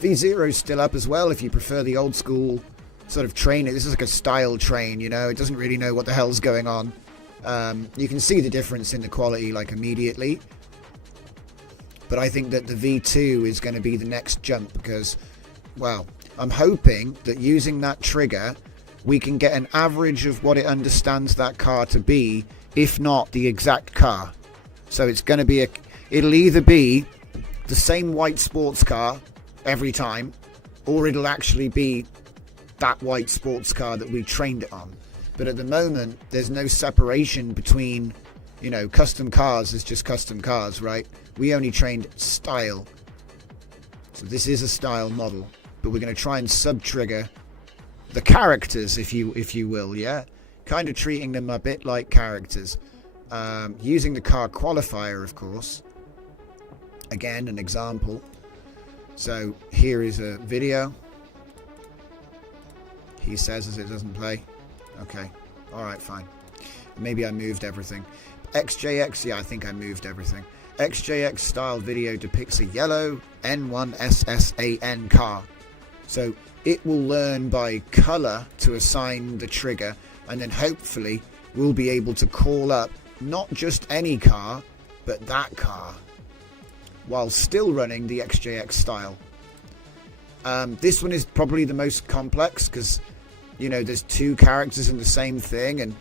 V0 is still up as well if you prefer the old school sort of train. This is like a style train, you know, it doesn't really know what the hell's going on. You can see the difference in the quality like immediately. But I think that the V2 is going to be the next jump, because, well, I'm hoping that using that trigger we can get an average of what it understands that car to be, if not the exact car. So it's going to be it'll either be the same white sports car every time, or it'll actually be that white sports car that we trained it on. But at the moment, there's no separation between, you know, custom cars is just custom cars, right? We only trained style. So this is a style model, but we're going to try and sub-trigger the characters, if you will, yeah? Kind of treating them a bit like characters. Using the car qualifier, of course. Again, an example. So here is a video. He says as it doesn't play. Okay, alright, fine. Maybe I moved everything. XJX, yeah, I think I moved everything. XJX style video depicts a yellow N1SSAN car. So it will learn by color to assign the trigger, and then hopefully we'll be able to call up not just any car, but that car, while still running the XJX style. This one is probably the most complex, because, you know, there's 2 characters in the same thing, and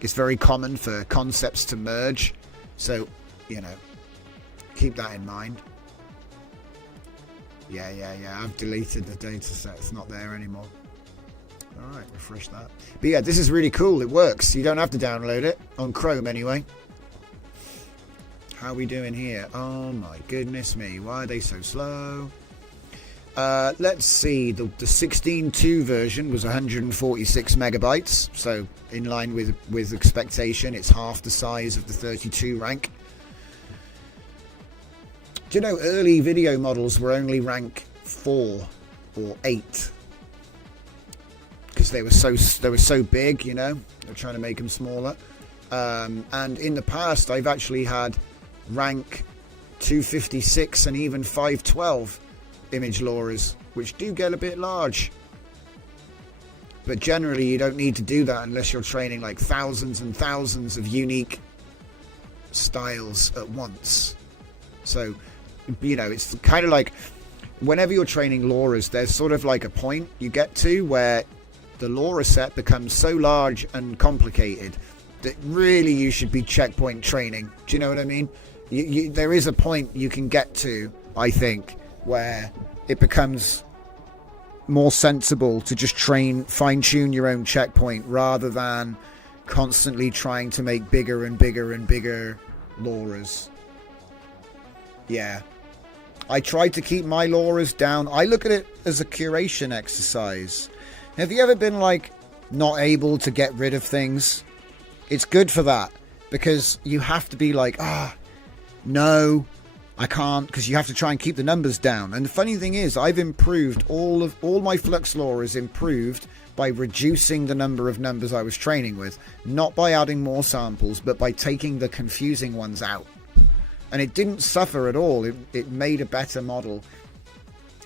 it's very common for concepts to merge. So, you know, keep that in mind. Yeah, I've deleted the data set. It's not there anymore. Alright, refresh that. But yeah, this is really cool. It works. You don't have to download it. On Chrome, anyway. How are we doing here? Oh my goodness me. Why are they so slow? Let's see. The 16.2 version was 146 megabytes. So, in line with expectation, it's half the size of the 32 rank. Do you know early video models were only rank 4 or 8? Because they were so big, you know. They're trying to make them smaller. And in the past, I've actually had rank 256 and even 512 image LoRa's, which do get a bit large. But generally you don't need to do that unless you're training like thousands and thousands of unique styles at once. So, you know, it's kind of like whenever you're training LoRa's, there's sort of like a point you get to where the LoRa set becomes so large and complicated that really you should be checkpoint training. Do you know what I mean? There is a point you can get to, I think, where it becomes more sensible to just fine-tune your own checkpoint rather than constantly trying to make bigger and bigger and bigger LoRa's. Yeah. I tried to keep my LoRa's down. I look at it as a curation exercise. Have you ever been like not able to get rid of things? It's good for that because you have to be like, no, I can't, because you have to try and keep the numbers down. And the funny thing is, I've improved all my flux LoRa's improved by reducing the number of numbers I was training with, not by adding more samples, but by taking the confusing ones out. And it didn't suffer at all. It made a better model.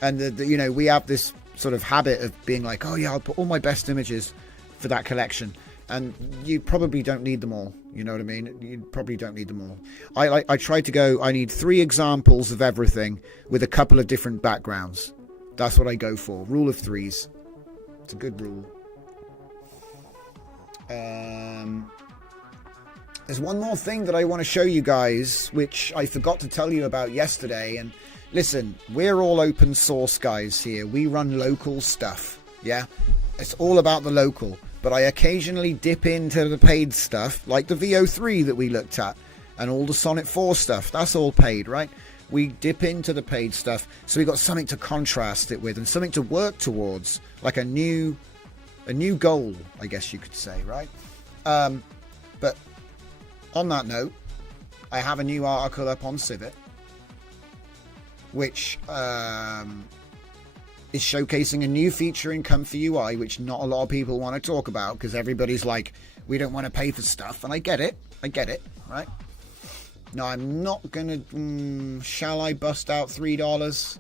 And you know, we have this sort of habit of being like, oh yeah, I'll put all my best images for that collection. And you probably don't need them all. You know what I mean? You probably don't need them all. I tried to go, I need 3 examples of everything with a couple of different backgrounds. That's what I go for. Rule of 3s. It's a good rule. There's one more thing that I want to show you guys, which I forgot to tell you about yesterday. And listen, we're all open source guys here. We run local stuff. Yeah? It's all about the local. But I occasionally dip into the paid stuff, like the VO3 that we looked at, and all the Sonnet 4 stuff. That's all paid, right? We dip into the paid stuff, so we got something to contrast it with and something to work towards, like a new goal, I guess you could say, right? But on that note, I have a new article up on Civet, which is showcasing a new feature in Comfy UI, which not a lot of people want to talk about because everybody's like, we don't want to pay for stuff. And I get it, right? No, I'm not going to... shall I bust out $3?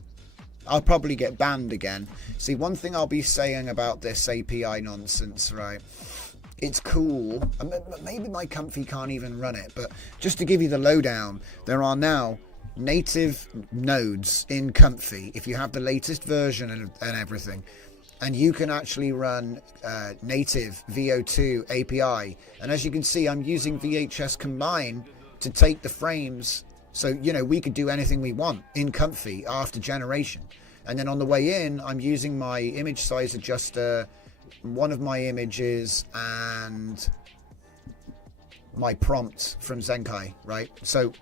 I'll probably get banned again. See, one thing I'll be saying about this API nonsense, right? It's cool. Maybe my Comfy can't even run it, but just to give you the lowdown, there are now native nodes in Comfy if you have the latest version and everything, and you can actually run native VO2 API. And as you can see, I'm using VHS Combine to take the frames, so you know we could do anything we want in Comfy after generation. And then on the way in, I'm using my image size adjuster, one of my images, and my prompt from Zenkai, right? So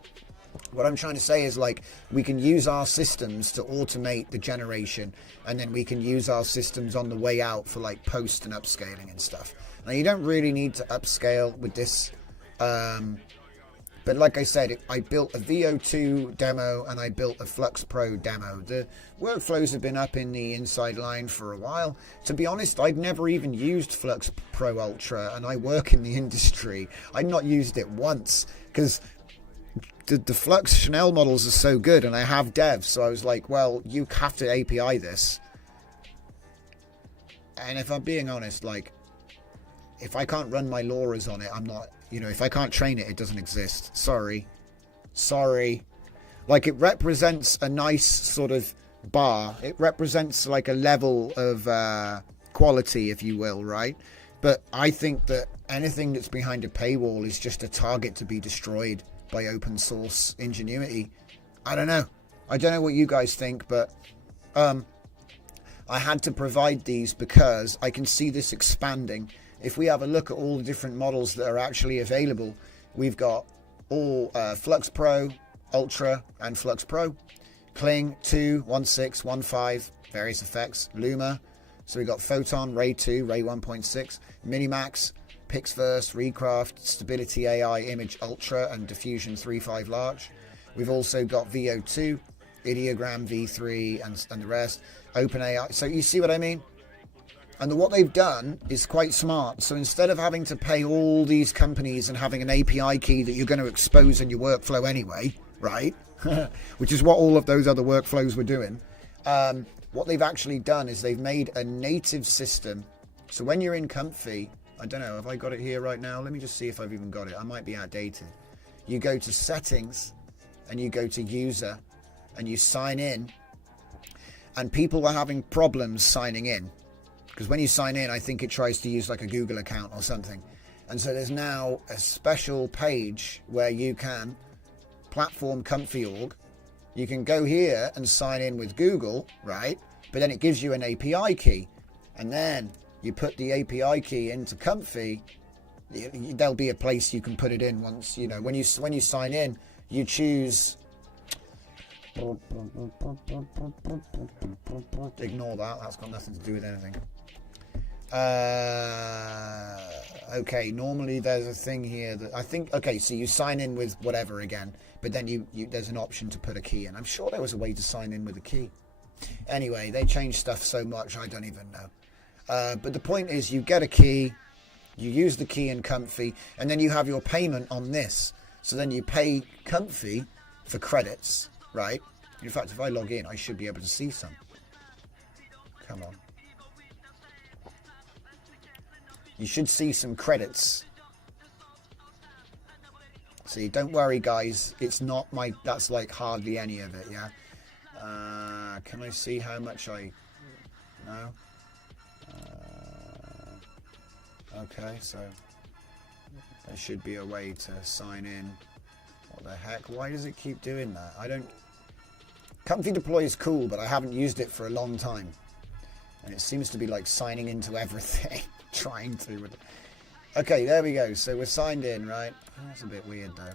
what I'm trying to say is, like, we can use our systems to automate the generation, and then we can use our systems on the way out for like post and upscaling and stuff. Now you don't really need to upscale with this, but like I said, I built a VO2 demo and I built a Flux Pro demo. The workflows have been up in the inside line for a while. To be honest, I'd never even used Flux Pro Ultra, and I work in the industry. I'd not used it once because the Flux Chanel models are so good, and I have devs, so I was like, well, you have to API this. And if I'm being honest, like, if I can't run my LoRa's on it, I'm not, you know, if I can't train it, it doesn't exist. Sorry. Like, it represents a nice sort of bar. It represents like a level of quality, if you will, right? But I think that anything that's behind a paywall is just a target to be destroyed by open source ingenuity. I don't know what you guys think, but I had to provide these because I can see this expanding. If we have a look at all the different models that are actually available, we've got all Flux Pro, Ultra, and Flux Pro, Kling 2, 1.6, 1.5, various effects, Luma. So we've got Photon, Ray 2, Ray 1.6, Minimax, Pixverse, Recraft, Stability AI, Image Ultra, and Diffusion 3.5 Large. We've also got VO2, Ideogram V3, and the rest, OpenAI. So you see what I mean? And what they've done is quite smart. So instead of having to pay all these companies and having an API key that you're going to expose in your workflow anyway, right? Which is what all of those other workflows were doing. What they've actually done is they've made a native system. So when you're in Comfy, I don't know, have I got it here right now? Let me just see if I've even got it. I might be outdated. You go to settings and you go to user and you sign in, and people are having problems signing in. Because when you sign in, I think it tries to use like a Google account or something. And so there's now a special page where you can platform Comfy.org. You can go here and sign in with Google, right? But then it gives you an API key. And then you put the API key into Comfy. There'll be a place you can put it in once, you know, when you sign in, you choose. Ignore that. That's got nothing to do with anything. Okay, normally there's a thing here that I think, okay, so you sign in with whatever again, but then you there's an option to put a key in. I'm sure there was a way to sign in with a key. Anyway, they change stuff so much I don't even know. But the point is, you get a key, you use the key in Comfy, and then you have your payment on this. So then you pay Comfy for credits, right? In fact, if I log in, I should be able to see some. Come on. You should see some credits. See, don't worry, guys. It's not my... That's like hardly any of it, yeah? Can I see how much I... No? Okay, so... There should be a way to sign in. What the heck? Why does it keep doing that? I don't... Comfy Deploy is cool, but I haven't used it for a long time. And it seems to be like signing into everything. Trying to. Okay, there we go. So we're signed in, right? Oh, that's a bit weird, though.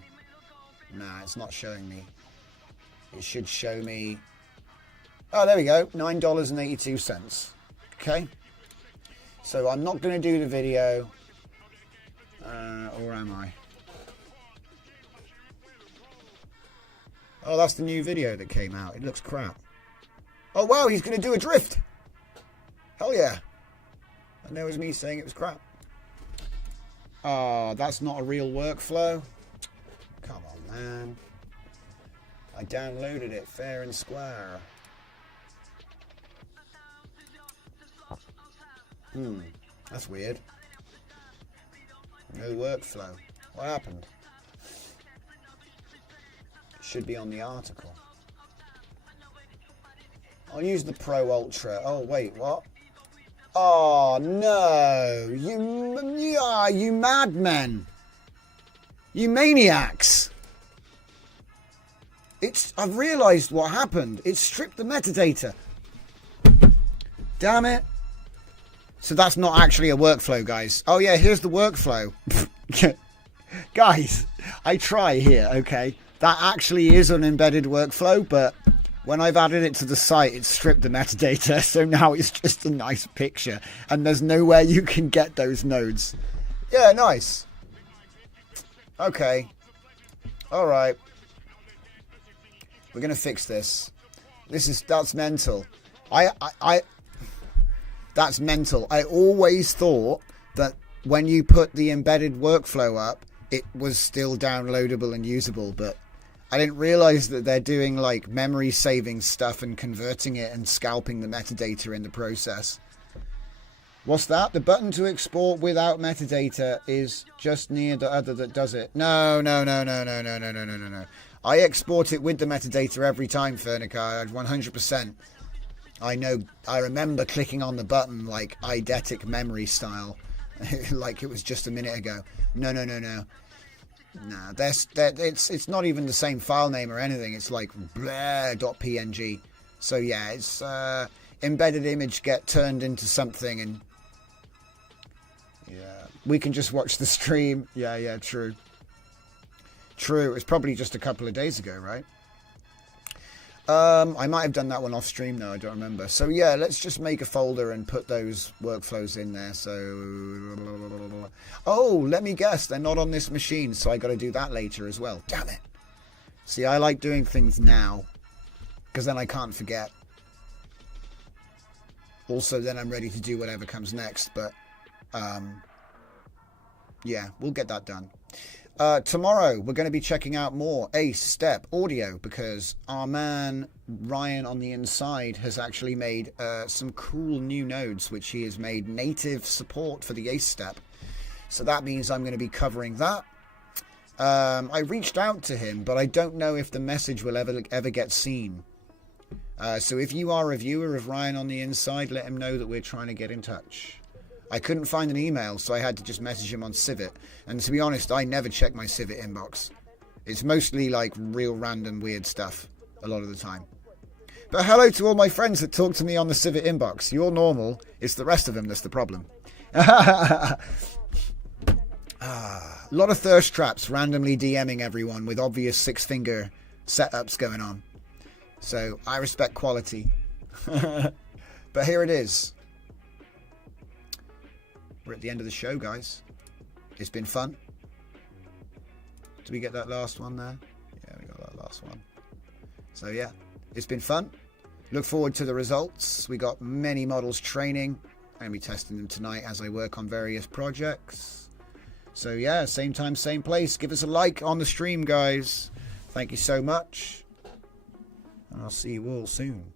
Nah, it's not showing me. It should show me... Oh, there we go. $9.82. Okay. So I'm not going to do the video. Or am I? Oh, that's the new video that came out. It looks crap. Oh, wow, he's going to do a drift. Hell yeah. And there was me saying it was crap. Oh, that's not a real workflow. Come on, man. I downloaded it fair and square. That's weird. No workflow. What happened? It should be on the article. I'll use the Pro Ultra. Oh, wait, what? Oh, no. You madmen. You maniacs. I've realised what happened. It stripped the metadata. Damn it. So that's not actually a workflow, guys. Oh, yeah, here's the workflow. Guys, I try here, okay? That actually is an embedded workflow, but when I've added it to the site, it stripped the metadata. So now it's just a nice picture. And there's nowhere you can get those nodes. Yeah, nice. Okay. All right. We're going to fix this. That's mental. That's mental. I always thought that when you put the embedded workflow up, it was still downloadable and usable, but I didn't realize that they're doing like memory saving stuff and converting it and scalping the metadata in the process. What's that? The button to export without metadata is just near the other that does it. No. I export it with the metadata every time, Fernica, 100%. I know, I remember clicking on the button like eidetic memory style, like it was just a minute ago. No. Nah, it's not even the same file name or anything. It's like blah.png. So yeah, it's embedded image get turned into something, and yeah, we can just watch the stream. Yeah, true. It was probably just a couple of days ago, right? I might have done that one off stream though, I don't remember. So yeah, let's just make a folder and put those workflows in there. So, oh, let me guess, they're not on this machine, so I got to do that later as well. Damn it. See, I like doing things now, because then I can't forget. Also, then I'm ready to do whatever comes next, but yeah, we'll get that done. Tomorrow, we're going to be checking out more Ace Step audio because our man Ryan on the inside has actually made some cool new nodes, which he has made native support for the Ace Step. So that means I'm going to be covering that. I reached out to him, but I don't know if the message will ever get seen. So if you are a viewer of Ryan on the inside, let him know that we're trying to get in touch. I couldn't find an email, so I had to just message him on Civet. And to be honest, I never check my Civet inbox. It's mostly like real random weird stuff a lot of the time. But hello to all my friends that talk to me on the Civet inbox. You're normal. It's the rest of them that's the problem. A lot of thirst traps randomly DMing everyone with obvious six-finger setups going on. So I respect quality. But here it is. We're at the end of the show, guys. It's been fun. Did we get that last one there? Yeah, we got that last one. So yeah, it's been fun. Look forward to the results. We got many models training. I'm going to be testing them tonight as I work on various projects. So yeah, same time, same place. Give us a like on the stream, guys. Thank you so much. And I'll see you all soon.